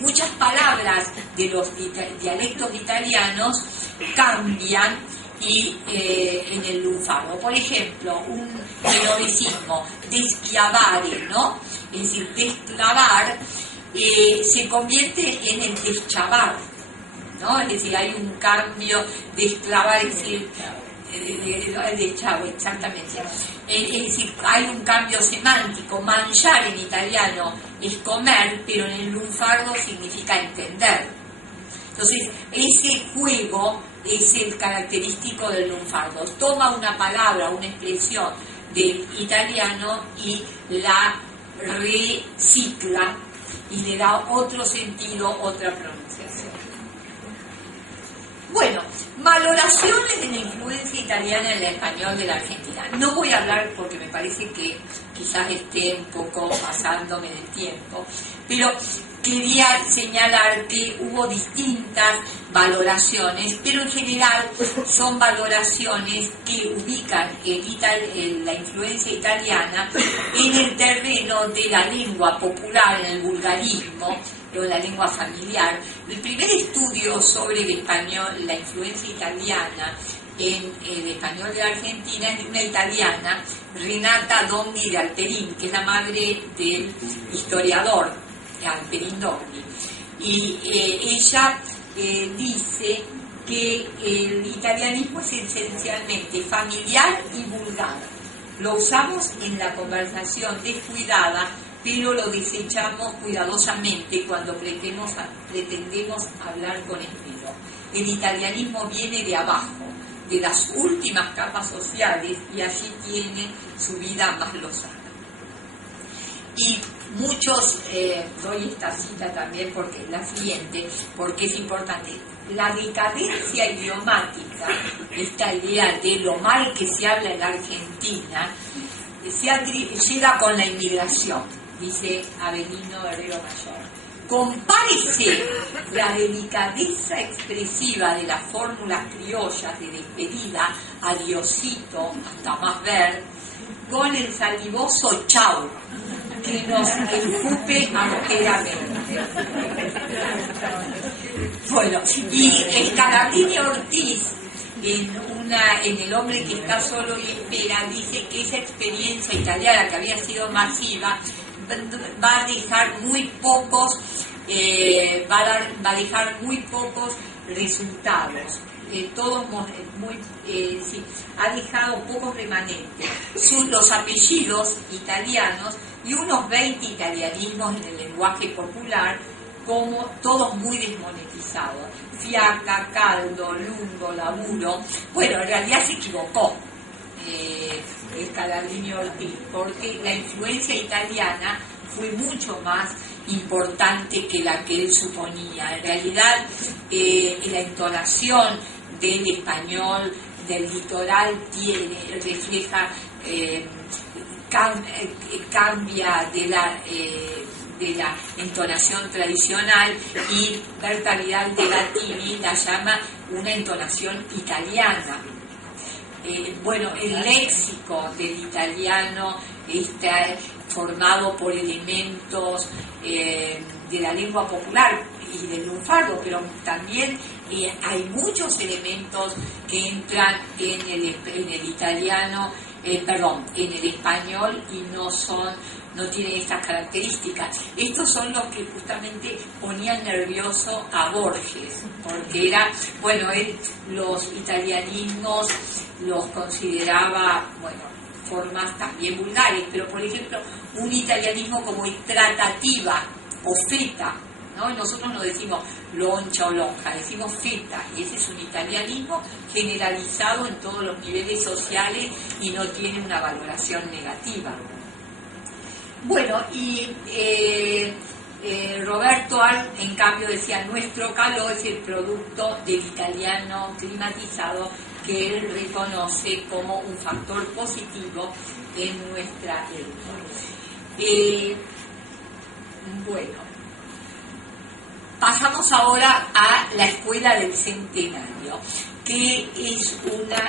Muchas palabras de los dialectos italianos cambian y en el lunfardo. Por ejemplo, un melodicismo, deschiavare, ¿no? Es decir, desclavar, se convierte en el deschavar, ¿no? Es decir, hay un cambio, desclavar, es decir, deschavo, exactamente. Es decir, hay un cambio semántico. Mangiare en italiano es comer, pero en el lunfardo significa entender. Entonces, ese juego es el característico del lunfardo. Toma una palabra, una expresión del italiano y la recicla y le da otro sentido, otra pronunciación. Bueno, valoraciones de la influencia italiana en el español de la Argentina. No voy a hablar porque me parece que quizás esté un poco pasándome del tiempo, pero quería señalar que hubo distintas valoraciones, pero en general son valoraciones que ubican la influencia italiana en el terreno de la lengua popular, en el vulgarismo, o la lengua familiar. El primer estudio sobre el español, la influencia italiana en el español de la Argentina, es de una italiana, Renata Dogni de Alperín, que es la madre del historiador Alperín Dogni. Y ella dice que el italianismo es esencialmente familiar y vulgar. Lo usamos en la conversación descuidada, pero lo desechamos cuidadosamente cuando pretendemos hablar con esmero. El italianismo viene de abajo, de las últimas capas sociales, y allí tiene su vida más lozana. Y muchos, doy esta cita también porque es la siguiente, porque es importante. La decadencia idiomática, esta idea de lo mal que se habla en la Argentina, llega con la inmigración, dice Avelino Herrero Mayor. Compárese la delicadeza expresiva de las fórmulas criollas de despedida, adiosito, hasta más ver, con el salivoso chau, que nos escupe asqueramente. Bueno, y Scalabrini Ortiz, en El hombre que está solo y espera, dice que esa experiencia italiana, que había sido masiva, va a dejar muy pocos resultados. Ha dejado pocos remanentes. Los apellidos italianos y unos 20 italianismos en el lenguaje popular, como todos muy desmonetizados. Fiaca, caldo, lungo, laburo. Bueno, en realidad se equivocó Scalabrini Ortiz, porque la influencia italiana fue mucho más importante que la que él suponía. En realidad, la entonación del español del litoral refleja cambia de la entonación tradicional, y Berta Vidal de Gattini la llama una entonación italiana. Bueno, el léxico del italiano está formado por elementos de la lengua popular y del lunfardo, pero también hay muchos elementos que entran en el italiano, en el español, y no tienen estas características. Estos son los que justamente ponían nervioso a Borges, porque él los italianismos los consideraba, formas también vulgares, pero por ejemplo, un italianismo como el tratativa o feta, ¿no? Nosotros no decimos loncha o lonja, decimos feta, y ese es un italianismo generalizado en todos los niveles sociales y no tiene una valoración negativa. Bueno, y Roberto Arlt, en cambio, decía: nuestro calor es el producto del italiano climatizado, que él reconoce como un factor positivo en nuestra lengua. Bueno, pasamos ahora a la Escuela del Centenario, que es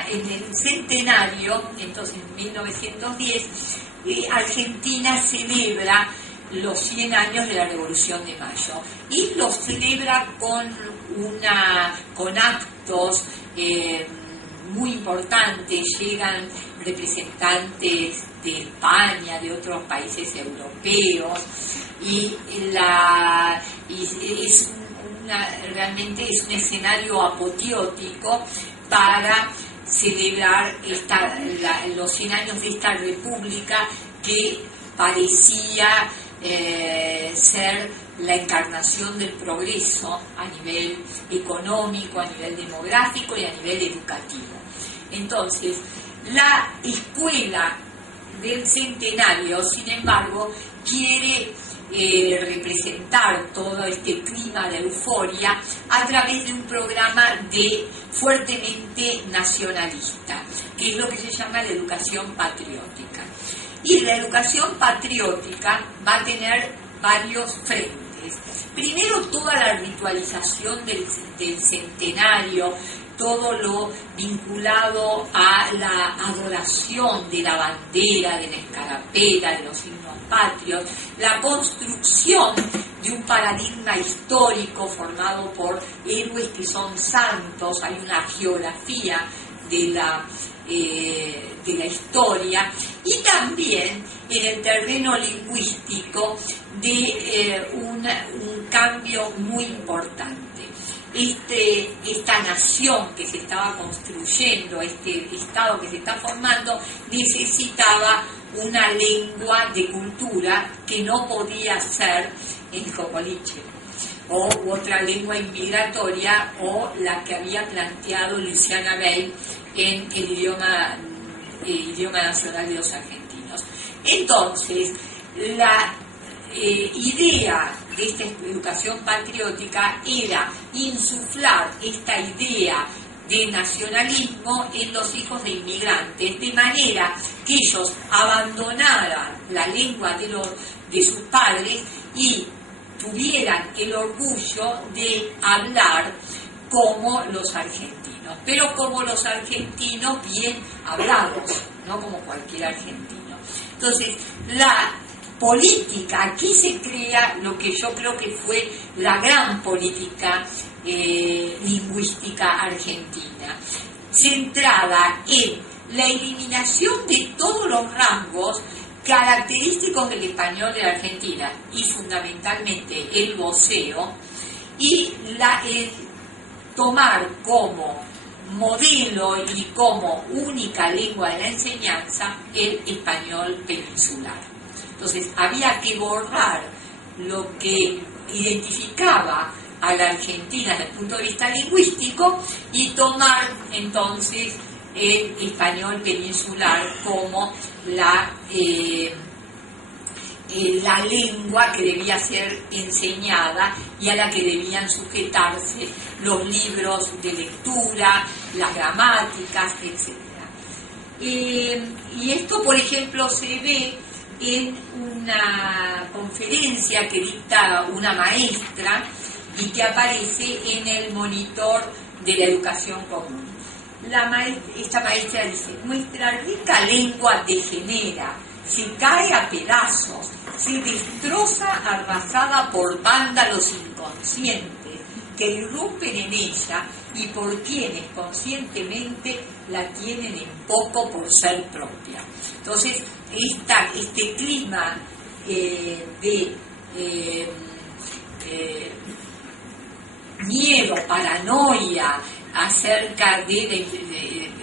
en el centenario, entonces en 1910, Argentina celebra los 100 años de la Revolución de Mayo, y los celebra con actos muy importantes. Llegan representantes de España, de otros países europeos, y realmente es un escenario apoteótico para celebrar los 100 años de esta república que parecía ser la encarnación del progreso a nivel económico, a nivel demográfico y a nivel educativo. Entonces, la escuela del centenario, sin embargo, quiere representar todo este clima de euforia a través de un programa fuertemente nacionalista, que es lo que se llama la educación patriótica. Y la educación patriótica va a tener varios frentes. Primero, toda la ritualización del centenario, todo lo vinculado a la adoración de la bandera, de la escarapela, de los signos patrios, la construcción de un paradigma histórico formado por héroes que son santos. Hay una geografía de la historia, y también en el terreno lingüístico de un cambio muy importante. Esta nación que se estaba construyendo, este Estado que se está formando, necesitaba una lengua de cultura que no podía ser el jocoliche, o otra lengua inmigratoria, o la que había planteado Luciana Bey en el idioma nacional de los argentinos. Entonces, la idea de esta educación patriótica era insuflar esta idea de nacionalismo en los hijos de inmigrantes, de manera que ellos abandonaran la lengua de sus padres y tuvieran el orgullo de hablar como los argentinos, pero como los argentinos bien hablados, no como cualquier argentino. Entonces, la política, aquí se crea lo que yo creo que fue la gran política lingüística argentina, centrada en la eliminación de todos los rasgos característicos del español de la Argentina, y fundamentalmente el voceo, y tomar como modelo y como única lengua de la enseñanza el español peninsular. Entonces había que borrar lo que identificaba a la Argentina desde el punto de vista lingüístico y tomar entonces el español peninsular como la lengua que debía ser enseñada y a la que debían sujetarse los libros de lectura, las gramáticas, etc. Y esto, por ejemplo, se ve en una conferencia que dicta una maestra y que aparece en el monitor de la educación común. Esta maestra dice: nuestra rica lengua degenera, se cae a pedazos, se destroza arrasada por vándalos inconscientes que irrumpen en ella y por quienes conscientemente la tienen en poco por ser propia. Entonces, este clima de miedo, paranoia acerca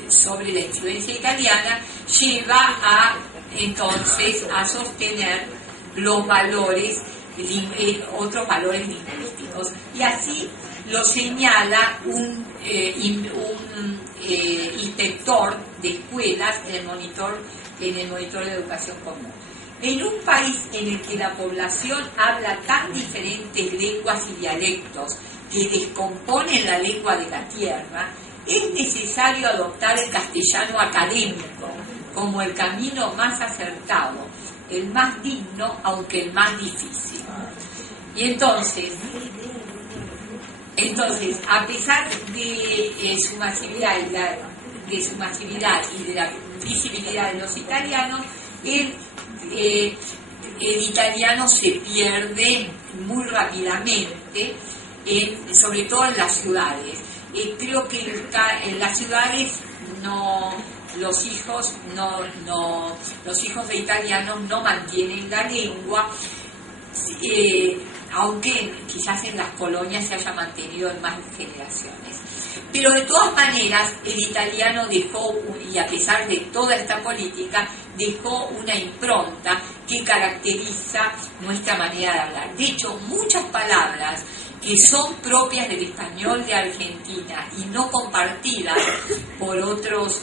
sobre la influencia italiana lleva entonces a sostener los valores, otros valores lingüísticos, y así lo señala un inspector de escuelas en el monitor de educación común. En un país en el que la población habla tan diferentes lenguas y dialectos que descomponen la lengua de la tierra, es necesario adoptar el castellano académico como el camino más acertado, el más digno, aunque el más difícil. Y entonces, a pesar de su masividad y de la visibilidad de los italianos, el italiano se pierde muy rápidamente, sobre todo en las ciudades. Creo que en las ciudades los hijos de italianos no mantienen la lengua, aunque quizás en las colonias se haya mantenido en más generaciones. Pero de todas maneras, el italiano dejó, y a pesar de toda esta política, dejó una impronta que caracteriza nuestra manera de hablar. De hecho, muchas palabras que son propias del español de Argentina y no compartidas por otras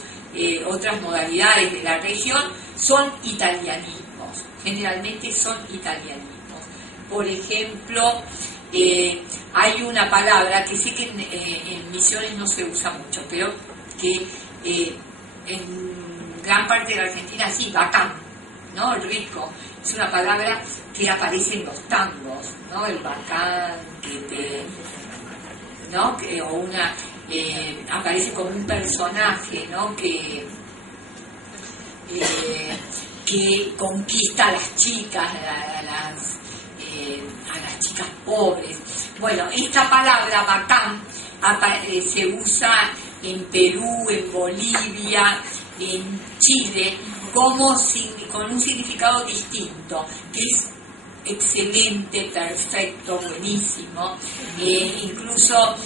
modalidades de la región, son italianismos. Generalmente son italianismos. Por ejemplo, hay una palabra que sé que en Misiones no se usa mucho, pero que en gran parte de la Argentina sí, bacán, ¿no? El rico. Es una palabra que aparece en los tangos, ¿no? El bacán, ¿no? Aparece como un personaje, ¿no? Que conquista a las chicas, a las chicas pobres. Bueno, esta palabra bacán se usa en Perú, en Bolivia, en Chile, con un significado distinto, que es excelente, perfecto, buenísimo, incluso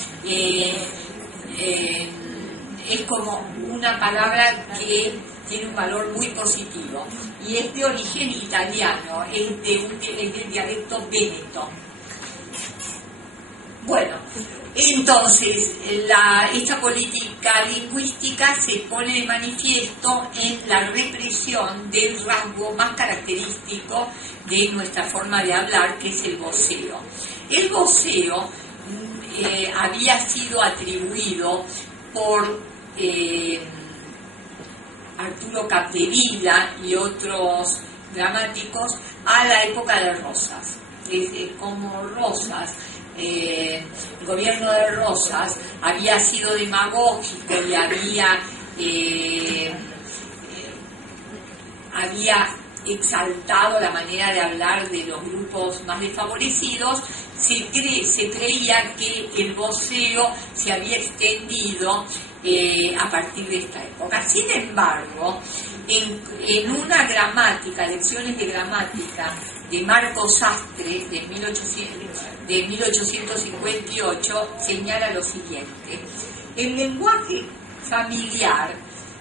es como una palabra que tiene un valor muy positivo, y es de origen italiano, es del dialecto véneto. Bueno, entonces esta política lingüística se pone de manifiesto en la represión del rasgo más característico de nuestra forma de hablar, que es el voceo. El voceo había sido atribuido por Arturo Capdevila y otros gramáticos a la época de Rosas. Como Rosas, el gobierno de Rosas había sido demagógico y había exaltado la manera de hablar de los grupos más desfavorecidos. Se creía que el voceo se había extendido a partir de esta época. Sin embargo, en una gramática, lecciones de gramática de Marco Sastre de 1858, señala lo siguiente: el lenguaje familiar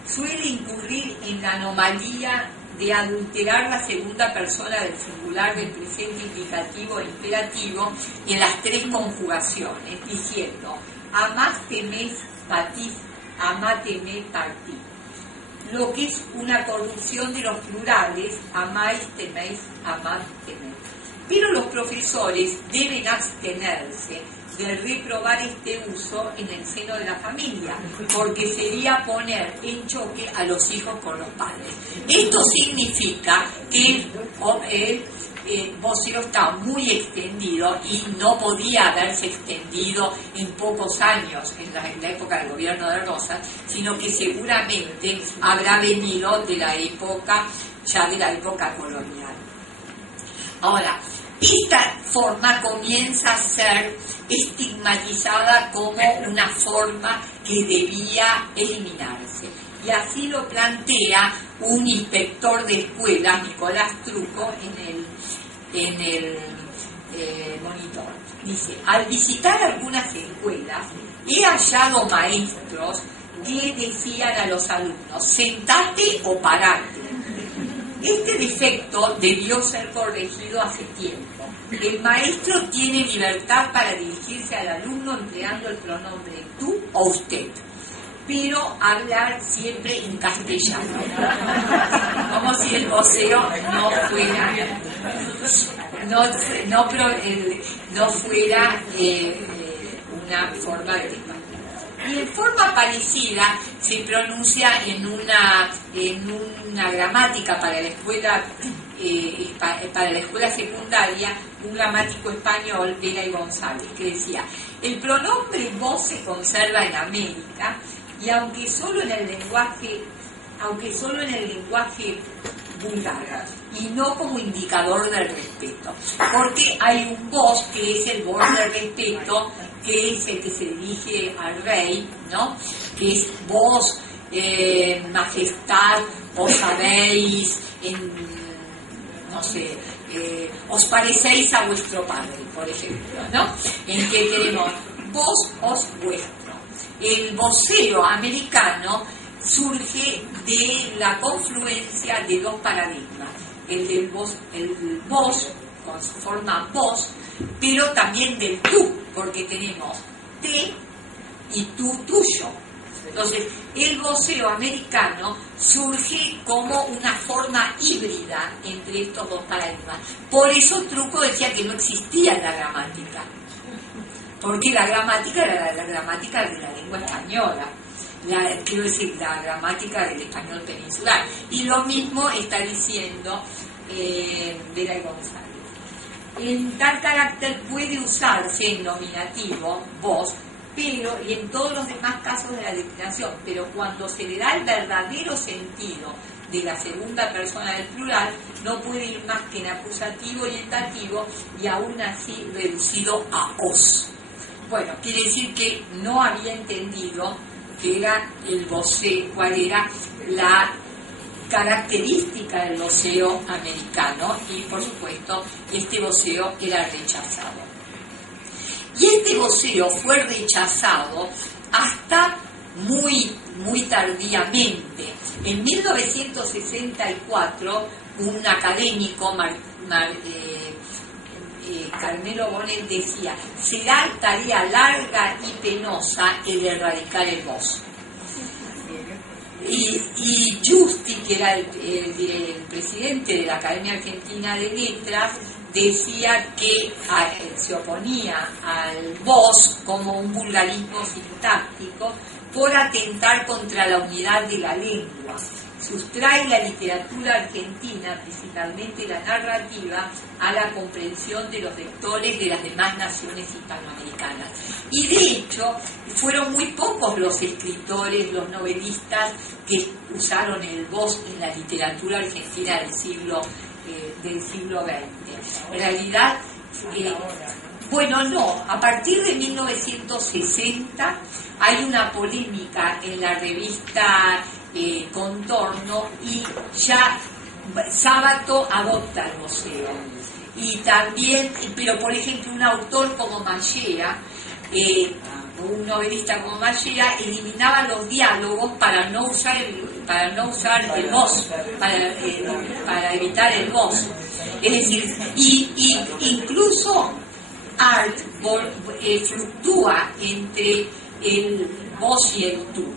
suele incurrir en la anomalía de adulterar la segunda persona del singular del presente indicativo e imperativo en las tres conjugaciones, diciendo amásteme, patís, amáteme, partí, lo que es una corrupción de los plurales, amáis, teméis, amad, teméis. Pero los profesores deben abstenerse de reprobar este uso en el seno de la familia, porque sería poner en choque a los hijos con los padres. Esto significa que el voceo está muy extendido y no podía haberse extendido en pocos años en la época del gobierno de Rosas, sino que seguramente habrá venido de la época colonial. Ahora, esta forma comienza a ser estigmatizada como una forma que debía eliminarse. Y así lo plantea un inspector de escuelas, Nicolás Truco, en el monitor. Dice: al visitar algunas escuelas, he hallado maestros que decían a los alumnos: sentate o parate. Este defecto debió ser corregido hace tiempo. El maestro tiene libertad para dirigirse al alumno empleando el pronombre tú o usted, pero hablar siempre en castellano, como si el voceo no fuera una forma de español. Y en forma parecida se pronuncia en una gramática para la escuela secundaria, un gramático español, Vera y González, que decía: el pronombre vos se conserva en América, y aunque solo en el lenguaje vulgar, y no como indicador del respeto, porque hay un vos que es el vos del respeto, que es el que se dirige al rey, ¿no? Que es vos, majestad, os sabéis, os parecéis a vuestro padre, por ejemplo, ¿no? En que tenemos vos, os, vuestro. El voceo americano surge de la confluencia de dos paradigmas, el del vos, con su forma vos, pero también del tú, porque tenemos te y tú, tuyo. Entonces, el voceo americano surge como una forma híbrida entre estos dos paradigmas. Por eso Truco decía que no existía la gramática, porque la gramática era la gramática de la lengua española. Quiero decir, la gramática del español peninsular. Y lo mismo está diciendo Vera y González. En tal carácter puede usarse en nominativo, vos, pero, y en todos los demás casos de la declinación, pero cuando se le da el verdadero sentido de la segunda persona del plural, no puede ir más que en acusativo y en dativo, y aún así reducido a os. Bueno, quiere decir que no había entendido que era el voceo, cuál era la característica del voceo americano, y por supuesto este voceo era rechazado. Y este voceo fue rechazado hasta muy tardíamente. En 1964 un académico, Carmelo Bonet, decía: será tarea larga y penosa el erradicar el vos. Y Justi, que era el presidente de la Academia Argentina de Letras, decía que se oponía al vos como un vulgarismo sintáctico por atentar contra la unidad de la lengua. Sustrae la literatura argentina, principalmente la narrativa, a la comprensión de los lectores de las demás naciones hispanoamericanas. Y de hecho, fueron muy pocos los escritores, los novelistas que usaron el vos en la literatura argentina del siglo XX. En realidad, a partir de 1960 hay una polémica en la revista Contorno, y ya Sábato adopta el voceo. Y también, pero por ejemplo, un autor como Mallea, un novelista como Mallea, eliminaba los diálogos para no usar el vos, para evitar el vos. Es decir, y incluso Art fluctúa entre el vos y el tú.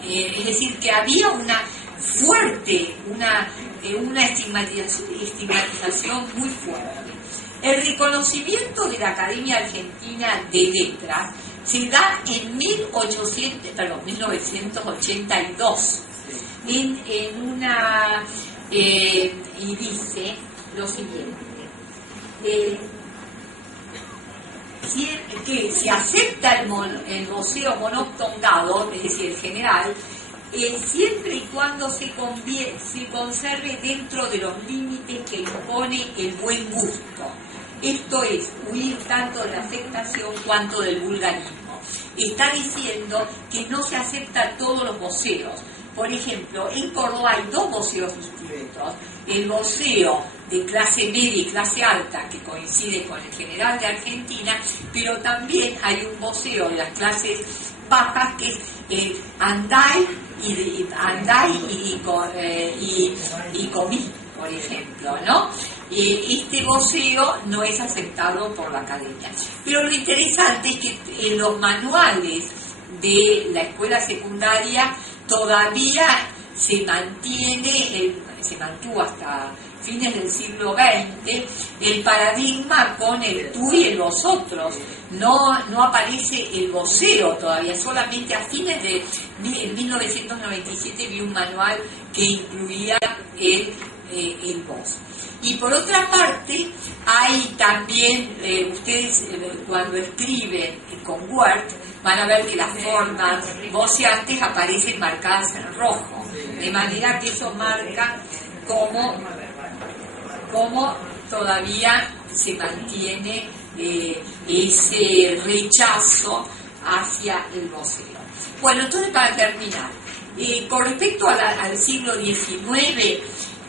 Es decir, que había una fuerte, una estigmatización muy fuerte. El reconocimiento de la Academia Argentina de Letras se da en 1982 en una y dice lo siguiente, que se acepta el voceo monoctongado, es decir, el general, siempre y cuando se conserve dentro de los límites que impone el buen gusto. Esto es, huir tanto de la afectación cuanto del vulgarismo. Está diciendo que no se aceptan todos los voceos. Por ejemplo, en Córdoba hay dos voceos distintos. El voceo de clase media y clase alta, que coincide con el general de Argentina, pero también hay un voceo de las clases bajas, que es el Anday y Comí, por ejemplo, ¿no? Este voceo no es aceptado por la academia. Pero lo interesante es que en los manuales de la escuela secundaria todavía se mantuvo hasta fines del siglo XX el paradigma con el tú y el vosotros. No aparece el voceo todavía, solamente a fines de 1997 vi un manual que incluía el vos. Y por otra parte, hay también, ustedes cuando escriben con Word, van a ver que las formas voceantes aparecen marcadas en rojo, de manera que eso marca cómo todavía se mantiene ese rechazo hacia el voceo. Bueno, entonces para terminar, con respecto al siglo XIX,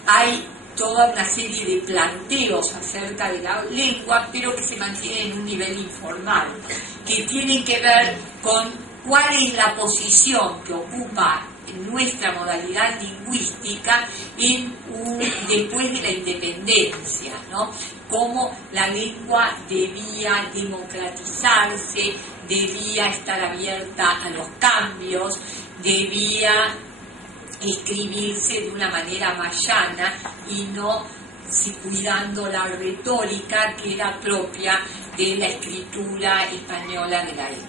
hay toda una serie de planteos acerca de la lengua, pero que se mantienen en un nivel informal, que tienen que ver con cuál es la posición que ocupa nuestra modalidad lingüística después de la independencia, ¿no? Cómo la lengua debía democratizarse, debía estar abierta a los cambios, debía escribirse de una manera más llana y no cuidando la retórica que era propia de la escritura española de la época.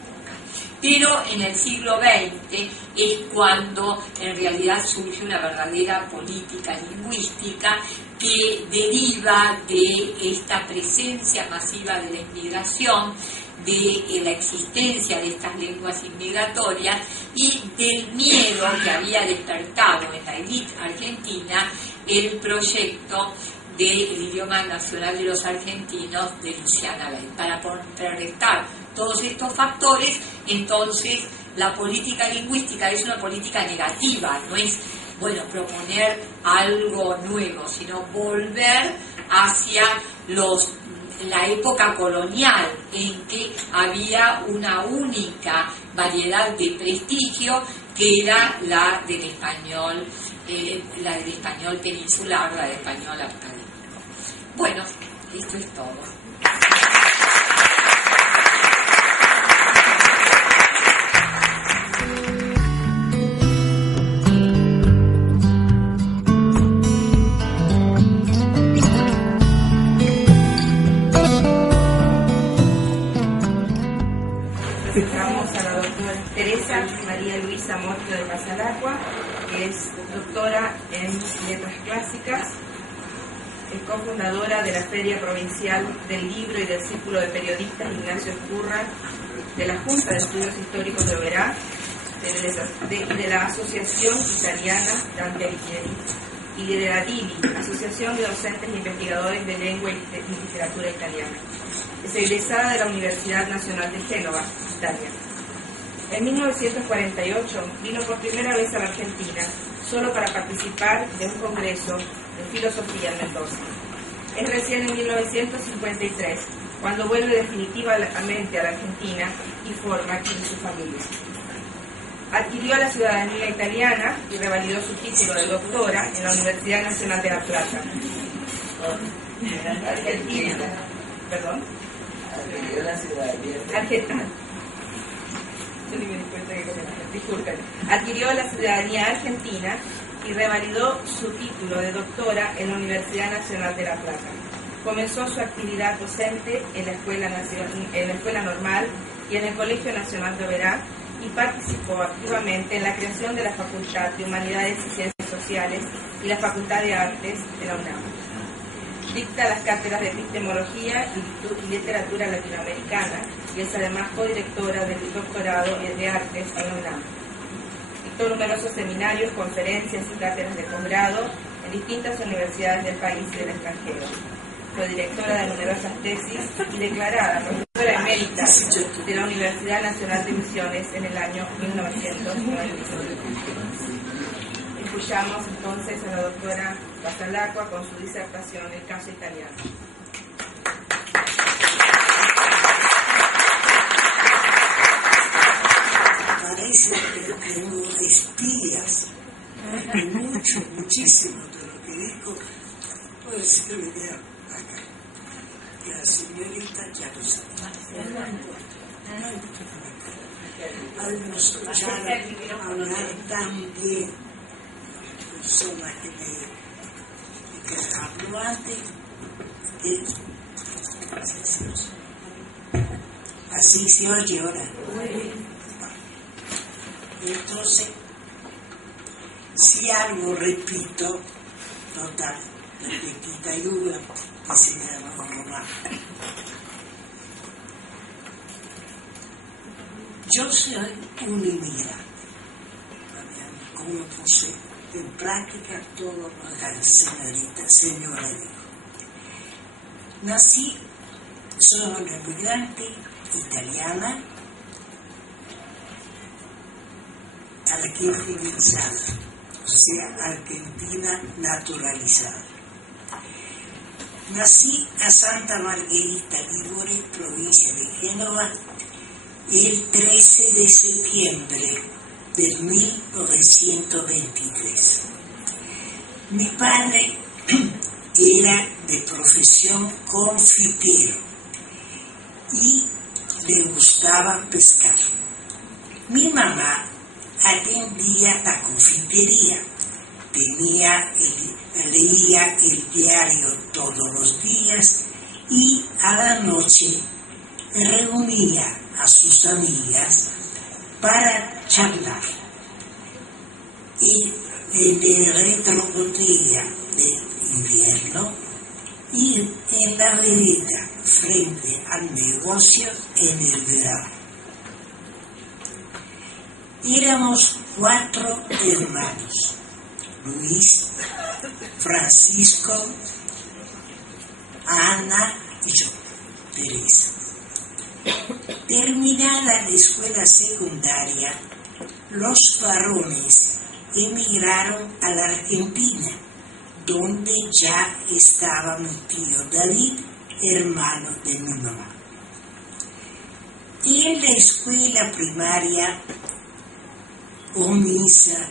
Pero en el siglo XX es cuando en realidad surge una verdadera política lingüística que deriva de esta presencia masiva de la inmigración, de la existencia de estas lenguas inmigratorias y del miedo que había despertado en la élite argentina el proyecto del idioma nacional de los argentinos de Luciana Bell. Para contrarrestar todos estos factores, entonces la política lingüística es una política negativa, no es proponer algo nuevo, sino volver hacia la época colonial, en que había una única variedad de prestigio, que era la del español peninsular, la del español académico. Bueno, esto es todo. Teresa María Luisa Mortio de Pasalacqua, que es doctora en Letras Clásicas, es cofundadora de la Feria Provincial del Libro y del Círculo de Periodistas Ignacio Escurra, de la Junta de Estudios Históricos de Oberá, de la Asociación Italiana Dante Alighieri, y de la DIVI, Asociación de Docentes e Investigadores de Lengua y Literatura Italiana. Es egresada de la Universidad Nacional de Génova, Italia. En 1948 vino por primera vez a la Argentina, solo para participar de un congreso de filosofía en Mendoza. Es recién en 1953 cuando vuelve definitivamente a la Argentina y forma aquí su familia. Adquirió la ciudadanía italiana y revalidó su título de doctora en la Universidad Nacional de La Plata. Argentina. ¿Perdón? Adquirió la ciudadanía argentina. Adquirió la ciudadanía argentina y revalidó su título de doctora en la Universidad Nacional de La Plata. Comenzó su actividad docente en la Escuela Normal y en el Colegio Nacional de Oberá y participó activamente en la creación de la Facultad de Humanidades y Ciencias Sociales y la Facultad de Artes de la UNAM. Dicta las cátedras de Epistemología y Literatura Latinoamericana y es además codirectora del Doctorado de Artes en la UNAM. Dictó numerosos seminarios, conferencias y cátedras de posgrado en distintas universidades del país y del extranjero. Fue directora de numerosas tesis y declarada profesora emérita de la Universidad Nacional de Misiones en el año 1995. Escuchamos entonces a la doctora Basalacqua con su disertación El caso italiano. Parece que tengo espías, muchísimo de lo que dijo, puede ser idea acá. Y la señorita ya lo sabe. Al escuchar hablar tan bien, persona que habló antes, así se oye ahora. Entonces, si algo repito, total, repetita y duda, que se me llama normal. Yo soy un inmigrante, como puse en práctica todo lo que la señora dijo. Nací, soy una inmigrante italiana, argentinizada, o sea, argentina naturalizada. Nací a Santa Margherita Ligure, provincia de Génova, el 13 de septiembre de 1923. Mi padre era de profesión confitero y le gustaba pescar. Mi mamá atendía la confitería, leía el diario todos los días y a la noche reunía a sus amigas para charlar. Y en el retrobotella del invierno y en la vereda frente al negocio en el verano. Éramos 4 hermanos: Luis, Francisco, Ana y yo, Teresa. Terminada la escuela secundaria, los varones emigraron a la Argentina, donde ya estaba mi tío David, hermano de mi mamá. En la escuela primaria comienza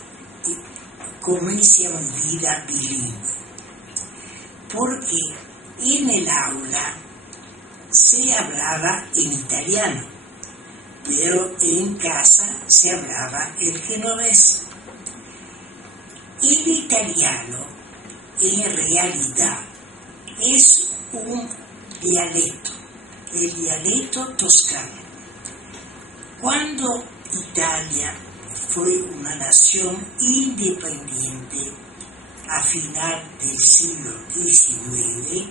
mi vida bilingüe, porque en el aula se hablaba en italiano, pero en casa se hablaba el genovés. El italiano, en realidad, es un dialecto, el dialecto toscano. Cuando Italia fue una nación independiente a final del siglo XIX,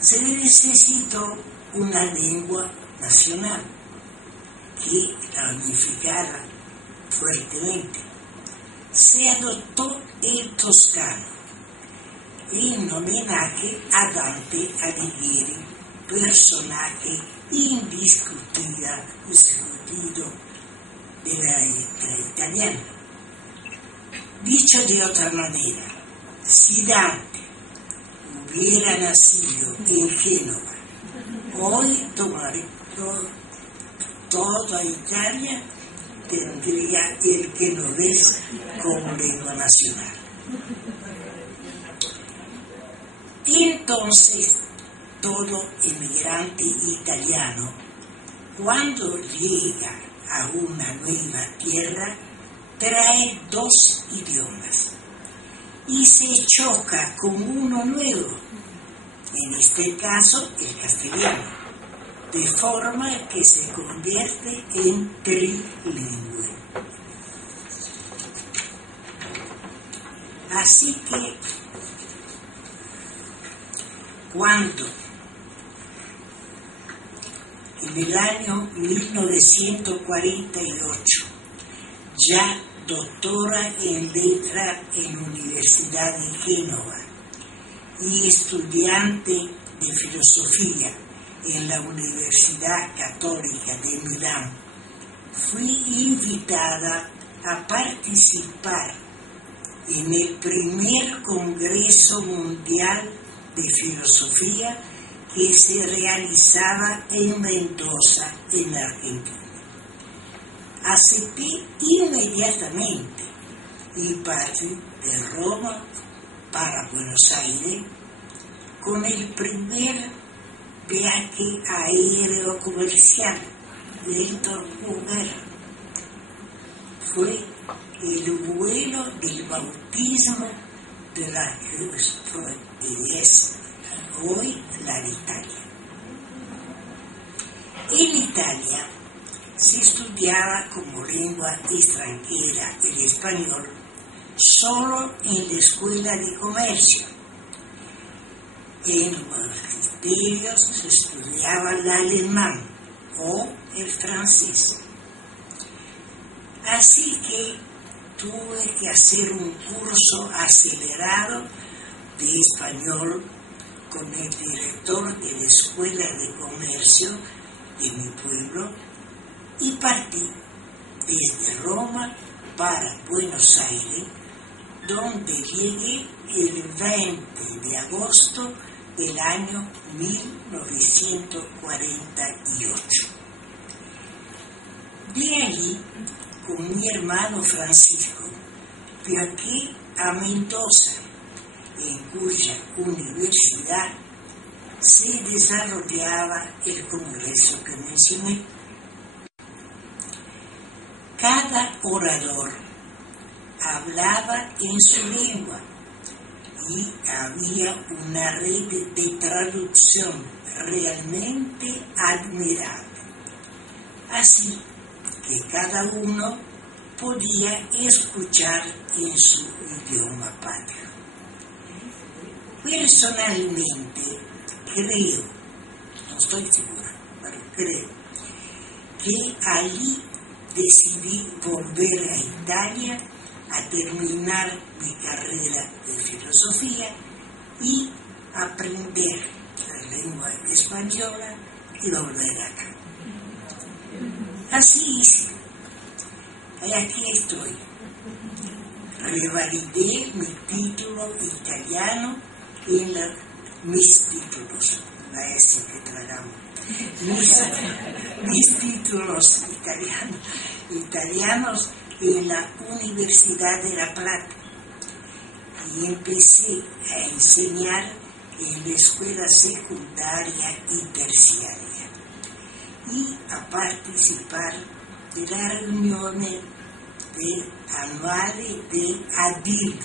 se necesitó una lengua nacional que la unificara fuertemente. Se adoptó el toscano en homenaje a Dante Alighieri, personaje indiscutido de la letra italiana. Dicho de otra manera, si Dante hubiera nacido en Génova, hoy toda Italia tendría el genovés como lengua nacional. Y entonces todo inmigrante italiano, cuando llega a una nueva tierra, trae 2 idiomas y se choca con uno nuevo, en este caso el castellano, de forma que se convierte en trilingüe. Así que, cuando en el año 1948, ya doctora en letra en la Universidad de Génova y estudiante de filosofía en la Universidad Católica de Milán, fui invitada a participar en el primer Congreso Mundial de Filosofía que se realizaba en Mendoza, en Argentina. Acepté inmediatamente y partí de Roma para Buenos Aires con el primer viaje aéreo comercial de Héctor Huber. Fue el vuelo del bautismo de la Cruz, hoy la Italia. En Italia se estudiaba como lengua extranjera el español solo en la escuela de comercio. En los magisterio se estudiaba el alemán o el francés. Así que tuve que hacer un curso acelerado de español con el director de la escuela de comercio de mi pueblo y partí desde Roma para Buenos Aires, donde llegué el 20 de agosto del año 1948. De allí, con mi hermano Francisco, viajé a Mendoza, en cuya universidad se desarrollaba el congreso que mencioné. Cada orador hablaba en su lengua y había una red de traducción realmente admirable. Así que cada uno podía escuchar en su idioma patrio. Personalmente creo, no estoy segura, pero creo que allí decidí volver a Italia a terminar mi carrera de filosofía y aprender la lengua española y volver acá. Así hice. Y aquí estoy. Revalidé mi título italiano en mis títulos, la S que tragamos, mis títulos italianos en la Universidad de La Plata, y empecé a enseñar en la escuela secundaria y terciaria y a participar de las reuniones anuales de ADIL,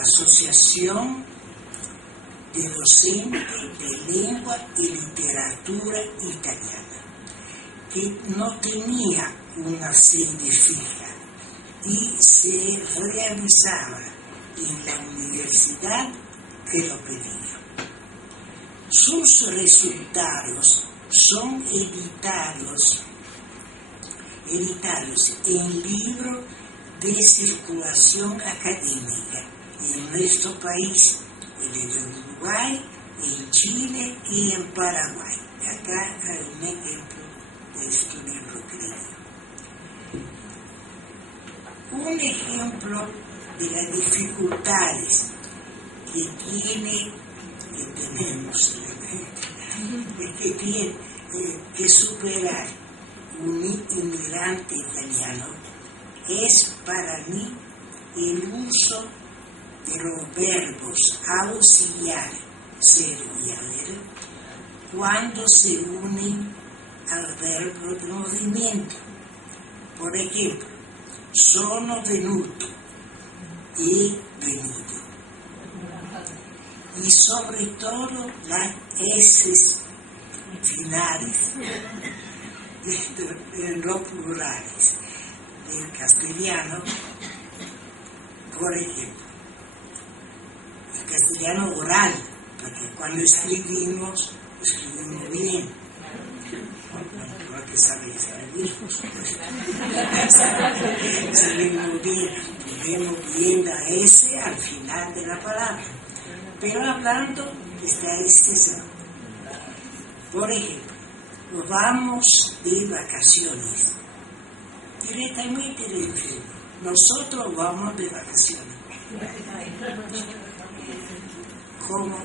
Asociación de Docentes de Lengua y Literatura Italiana, que no tenía una sede fija y se realizaba en la universidad que lo pedía. Sus resultados son editados en libros de circulación académica en nuestro país, en el Uruguay, en Chile y en Paraguay. Acá hay un ejemplo de este libro, creo. Un ejemplo de las dificultades que tenemos que superar un inmigrante italiano es para mí el uso de los verbos auxiliares ser y haber cuando se unen al verbo de movimiento. Por ejemplo, sono venuto, he venido. y sobre todo las S finales, no plurales, del castellano. Por ejemplo, el castellano oral, porque cuando escribimos bien, porque sabe escribir, escribimos bien, ponemos bien la S al final de la palabra, pero hablando está excepción. Por ejemplo, nos vamos de vacaciones, directamente del film. Nosotros vamos de vacaciones. Como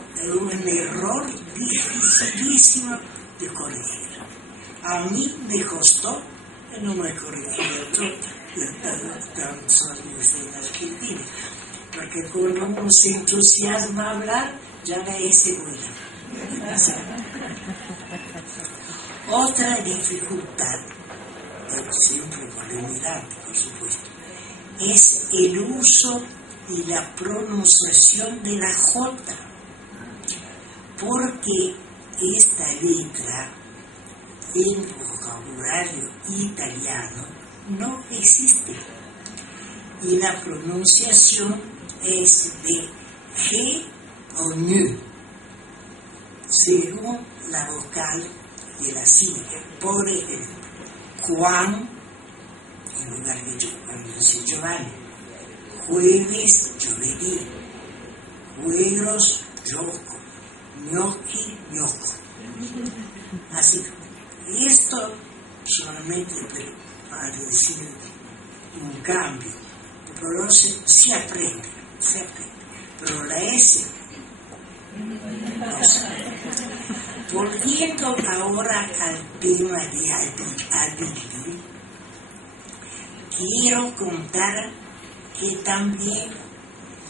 un error dificilísimo de corregir. A mí me costó, no me corregí tantos años en Argentina, porque cuando uno se entusiasma a hablar, ya la es segura. Otra dificultad, siempre para el migrante, por supuesto, es el uso y la pronunciación de la J, porque esta letra en vocabulario italiano no existe y la pronunciación es de G o N, según la vocal de la sílaba. Por ejemplo, Juan, en lugar de Giovanni, jueves, giovedì, juegos, gioco, gnocchi, gnocco. Así, esto solamente para decir un cambio, pero se aprende, pero la S no se aprende. Volviendo ahora al tema de Adilli, quiero contar que también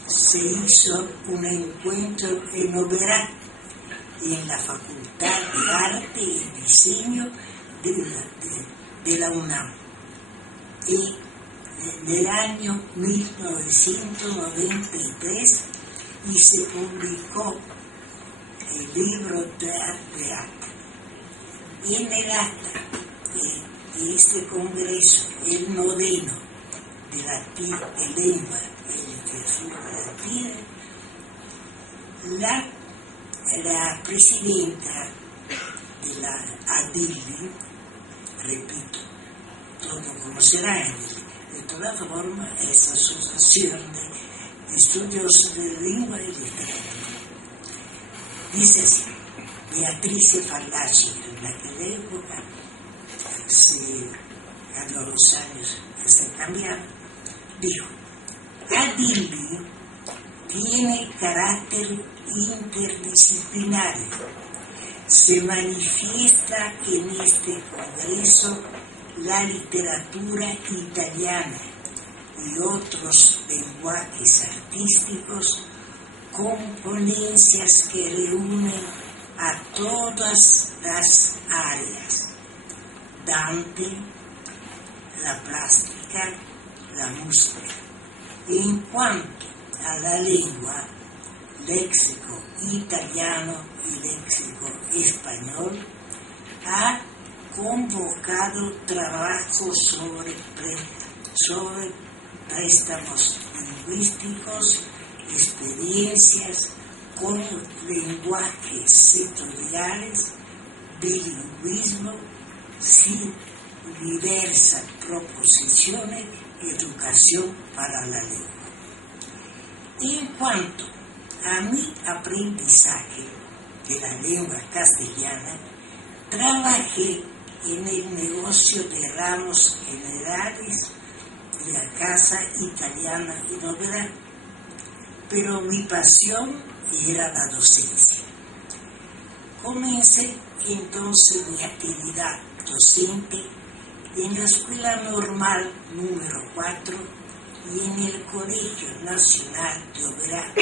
se hizo un encuentro en Oberá, en la Facultad de Arte y Diseño de la UNAM, y del año 1993, y se publicó el libro de arte. En el acta de este congreso, el 9º de lengua y literatura latina, la presidenta de la Adilli, repito, todos conocerán, de todas formas, esa asociación de estudiosos de lengua y literatura, dice así: Beatrice Fallaci, en aquella época, a los años que se cambiaron, dijo: Adilli tiene carácter interdisciplinario. Se manifiesta en este congreso la literatura italiana y otros lenguajes artísticos con ponencias que reúnen a todas las áreas: Dante, la plástica, la música. En cuanto a la lengua, léxico italiano y léxico español, ha convocado trabajos sobre préstamos lingüísticos, experiencias con lenguajes sectoriales, bilingüismo, diversas proposiciones, educación para la lengua. En cuanto a mi aprendizaje de la lengua castellana, trabajé en el negocio de ramos generales de la Casa Italiana de Novedad, pero mi pasión era la docencia. Comencé entonces mi actividad docente en la Escuela Normal número 4 y en el Colegio Nacional de Oberá.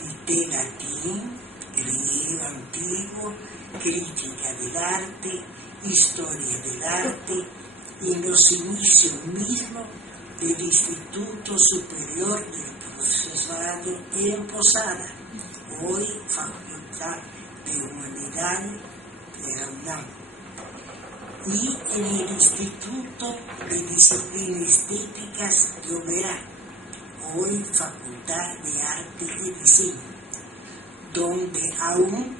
Dicté latín, griego antiguo, crítica del arte, historia del arte, y en los inicios mismos del Instituto Superior del Profesorado en Posada, hoy Facultad de Humanidades de la UNAM, y en el Instituto de Disciplinas Estéticas de Oberá, hoy Facultad de Arte y Diseño, donde aún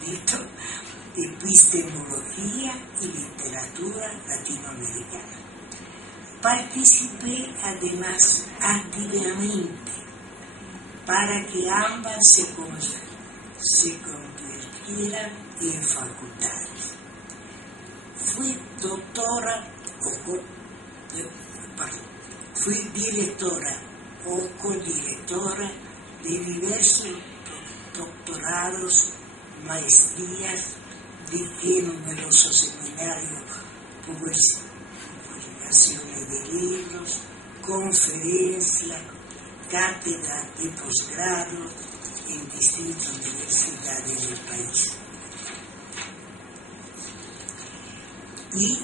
dicto epistemología y literatura latinoamericana. Participé además activamente para que ambas se convirtieran en facultades. Fui directora o codirectora de diversos doctorados, maestrías, dicté numerosos seminarios, publicaciones de libros, conferencias, cátedras de posgrado en distintas universidades del país. Y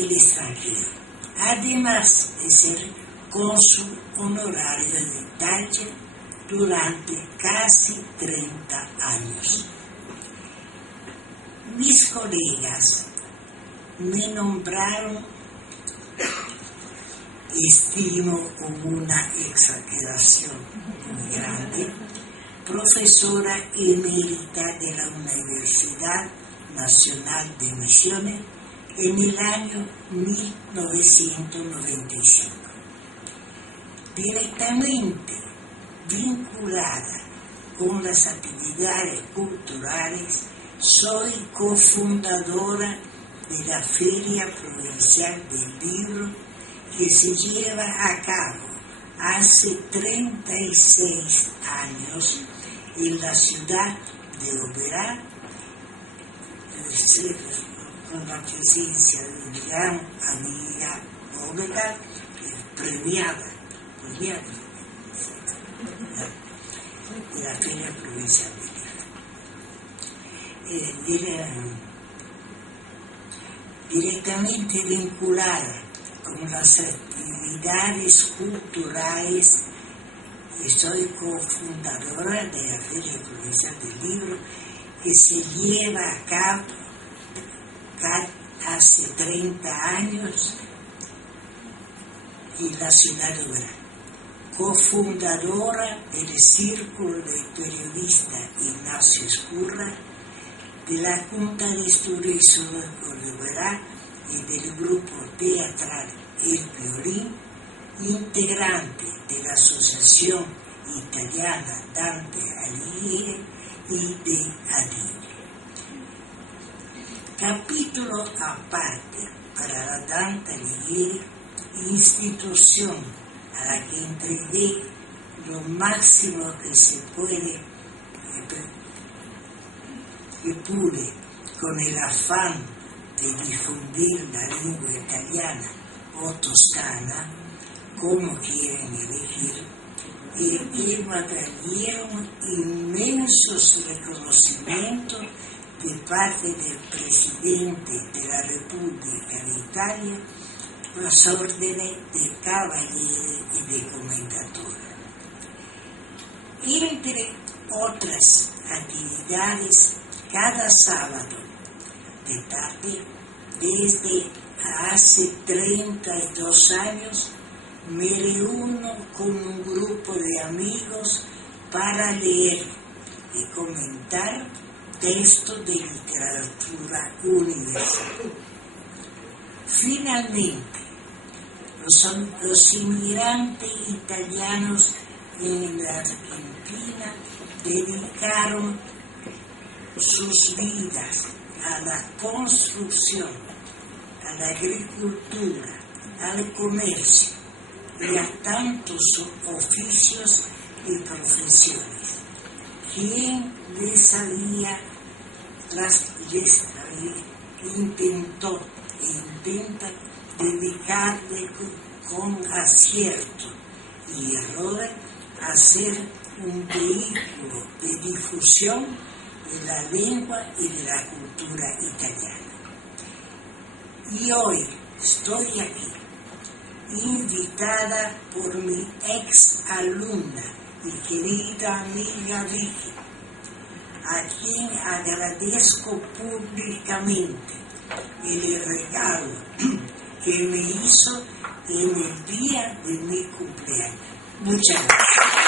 el extranjero. Además de ser cónsul honorario de Italia durante casi 30 años. Mis colegas me nombraron, estimo como una exageración muy grande, profesora emérita de la Universidad Nacional de Misiones en el año 1995. Directamente vinculada con las actividades culturales, soy cofundadora de la Feria Provincial del Libro, que se lleva a cabo hace 36 años en la ciudad de Oberá, con la presencia de mi gran amiga Bóveda, premiada de la Feria Provincial del Libro. Directamente vinculada con las actividades culturales, soy cofundadora de la Feria Provincial del Libro, que se lleva a cabo hace 30 años en la ciudad de Oberá. Cofundadora del Círculo de Periodista Ignacio Escurra, de la Junta de Estudios Históricos de Oberá y del grupo teatral El Violín, integrante de la Asociación Italiana Dante Alighieri y de Adighieri. Capítulo aparte para la Dante Alighieri, institución a la que entregué lo máximo que pude con el afán de difundir la lengua italiana o toscana, como quieren elegir, que me atrajeron inmensos reconocimientos de parte del presidente de la República de Italia, las órdenes de caballero y de comendatore. Entre otras actividades, cada sábado de tarde, desde hace 32 años, me reúno con un grupo de amigos para leer y comentar textos de literatura universal. Finalmente, los inmigrantes italianos en la Argentina dedicaron sus vidas a la construcción, a la agricultura, al comercio y a tantos oficios y profesiones. Quien intenta dedicarle con acierto y error a ser un vehículo de difusión de la lengua y de la cultura italiana. Y hoy estoy aquí, invitada por mi ex alumna mi querida amiga Vicky, a quien agradezco públicamente el regalo que me hizo en el día de mi cumpleaños. Muchas gracias.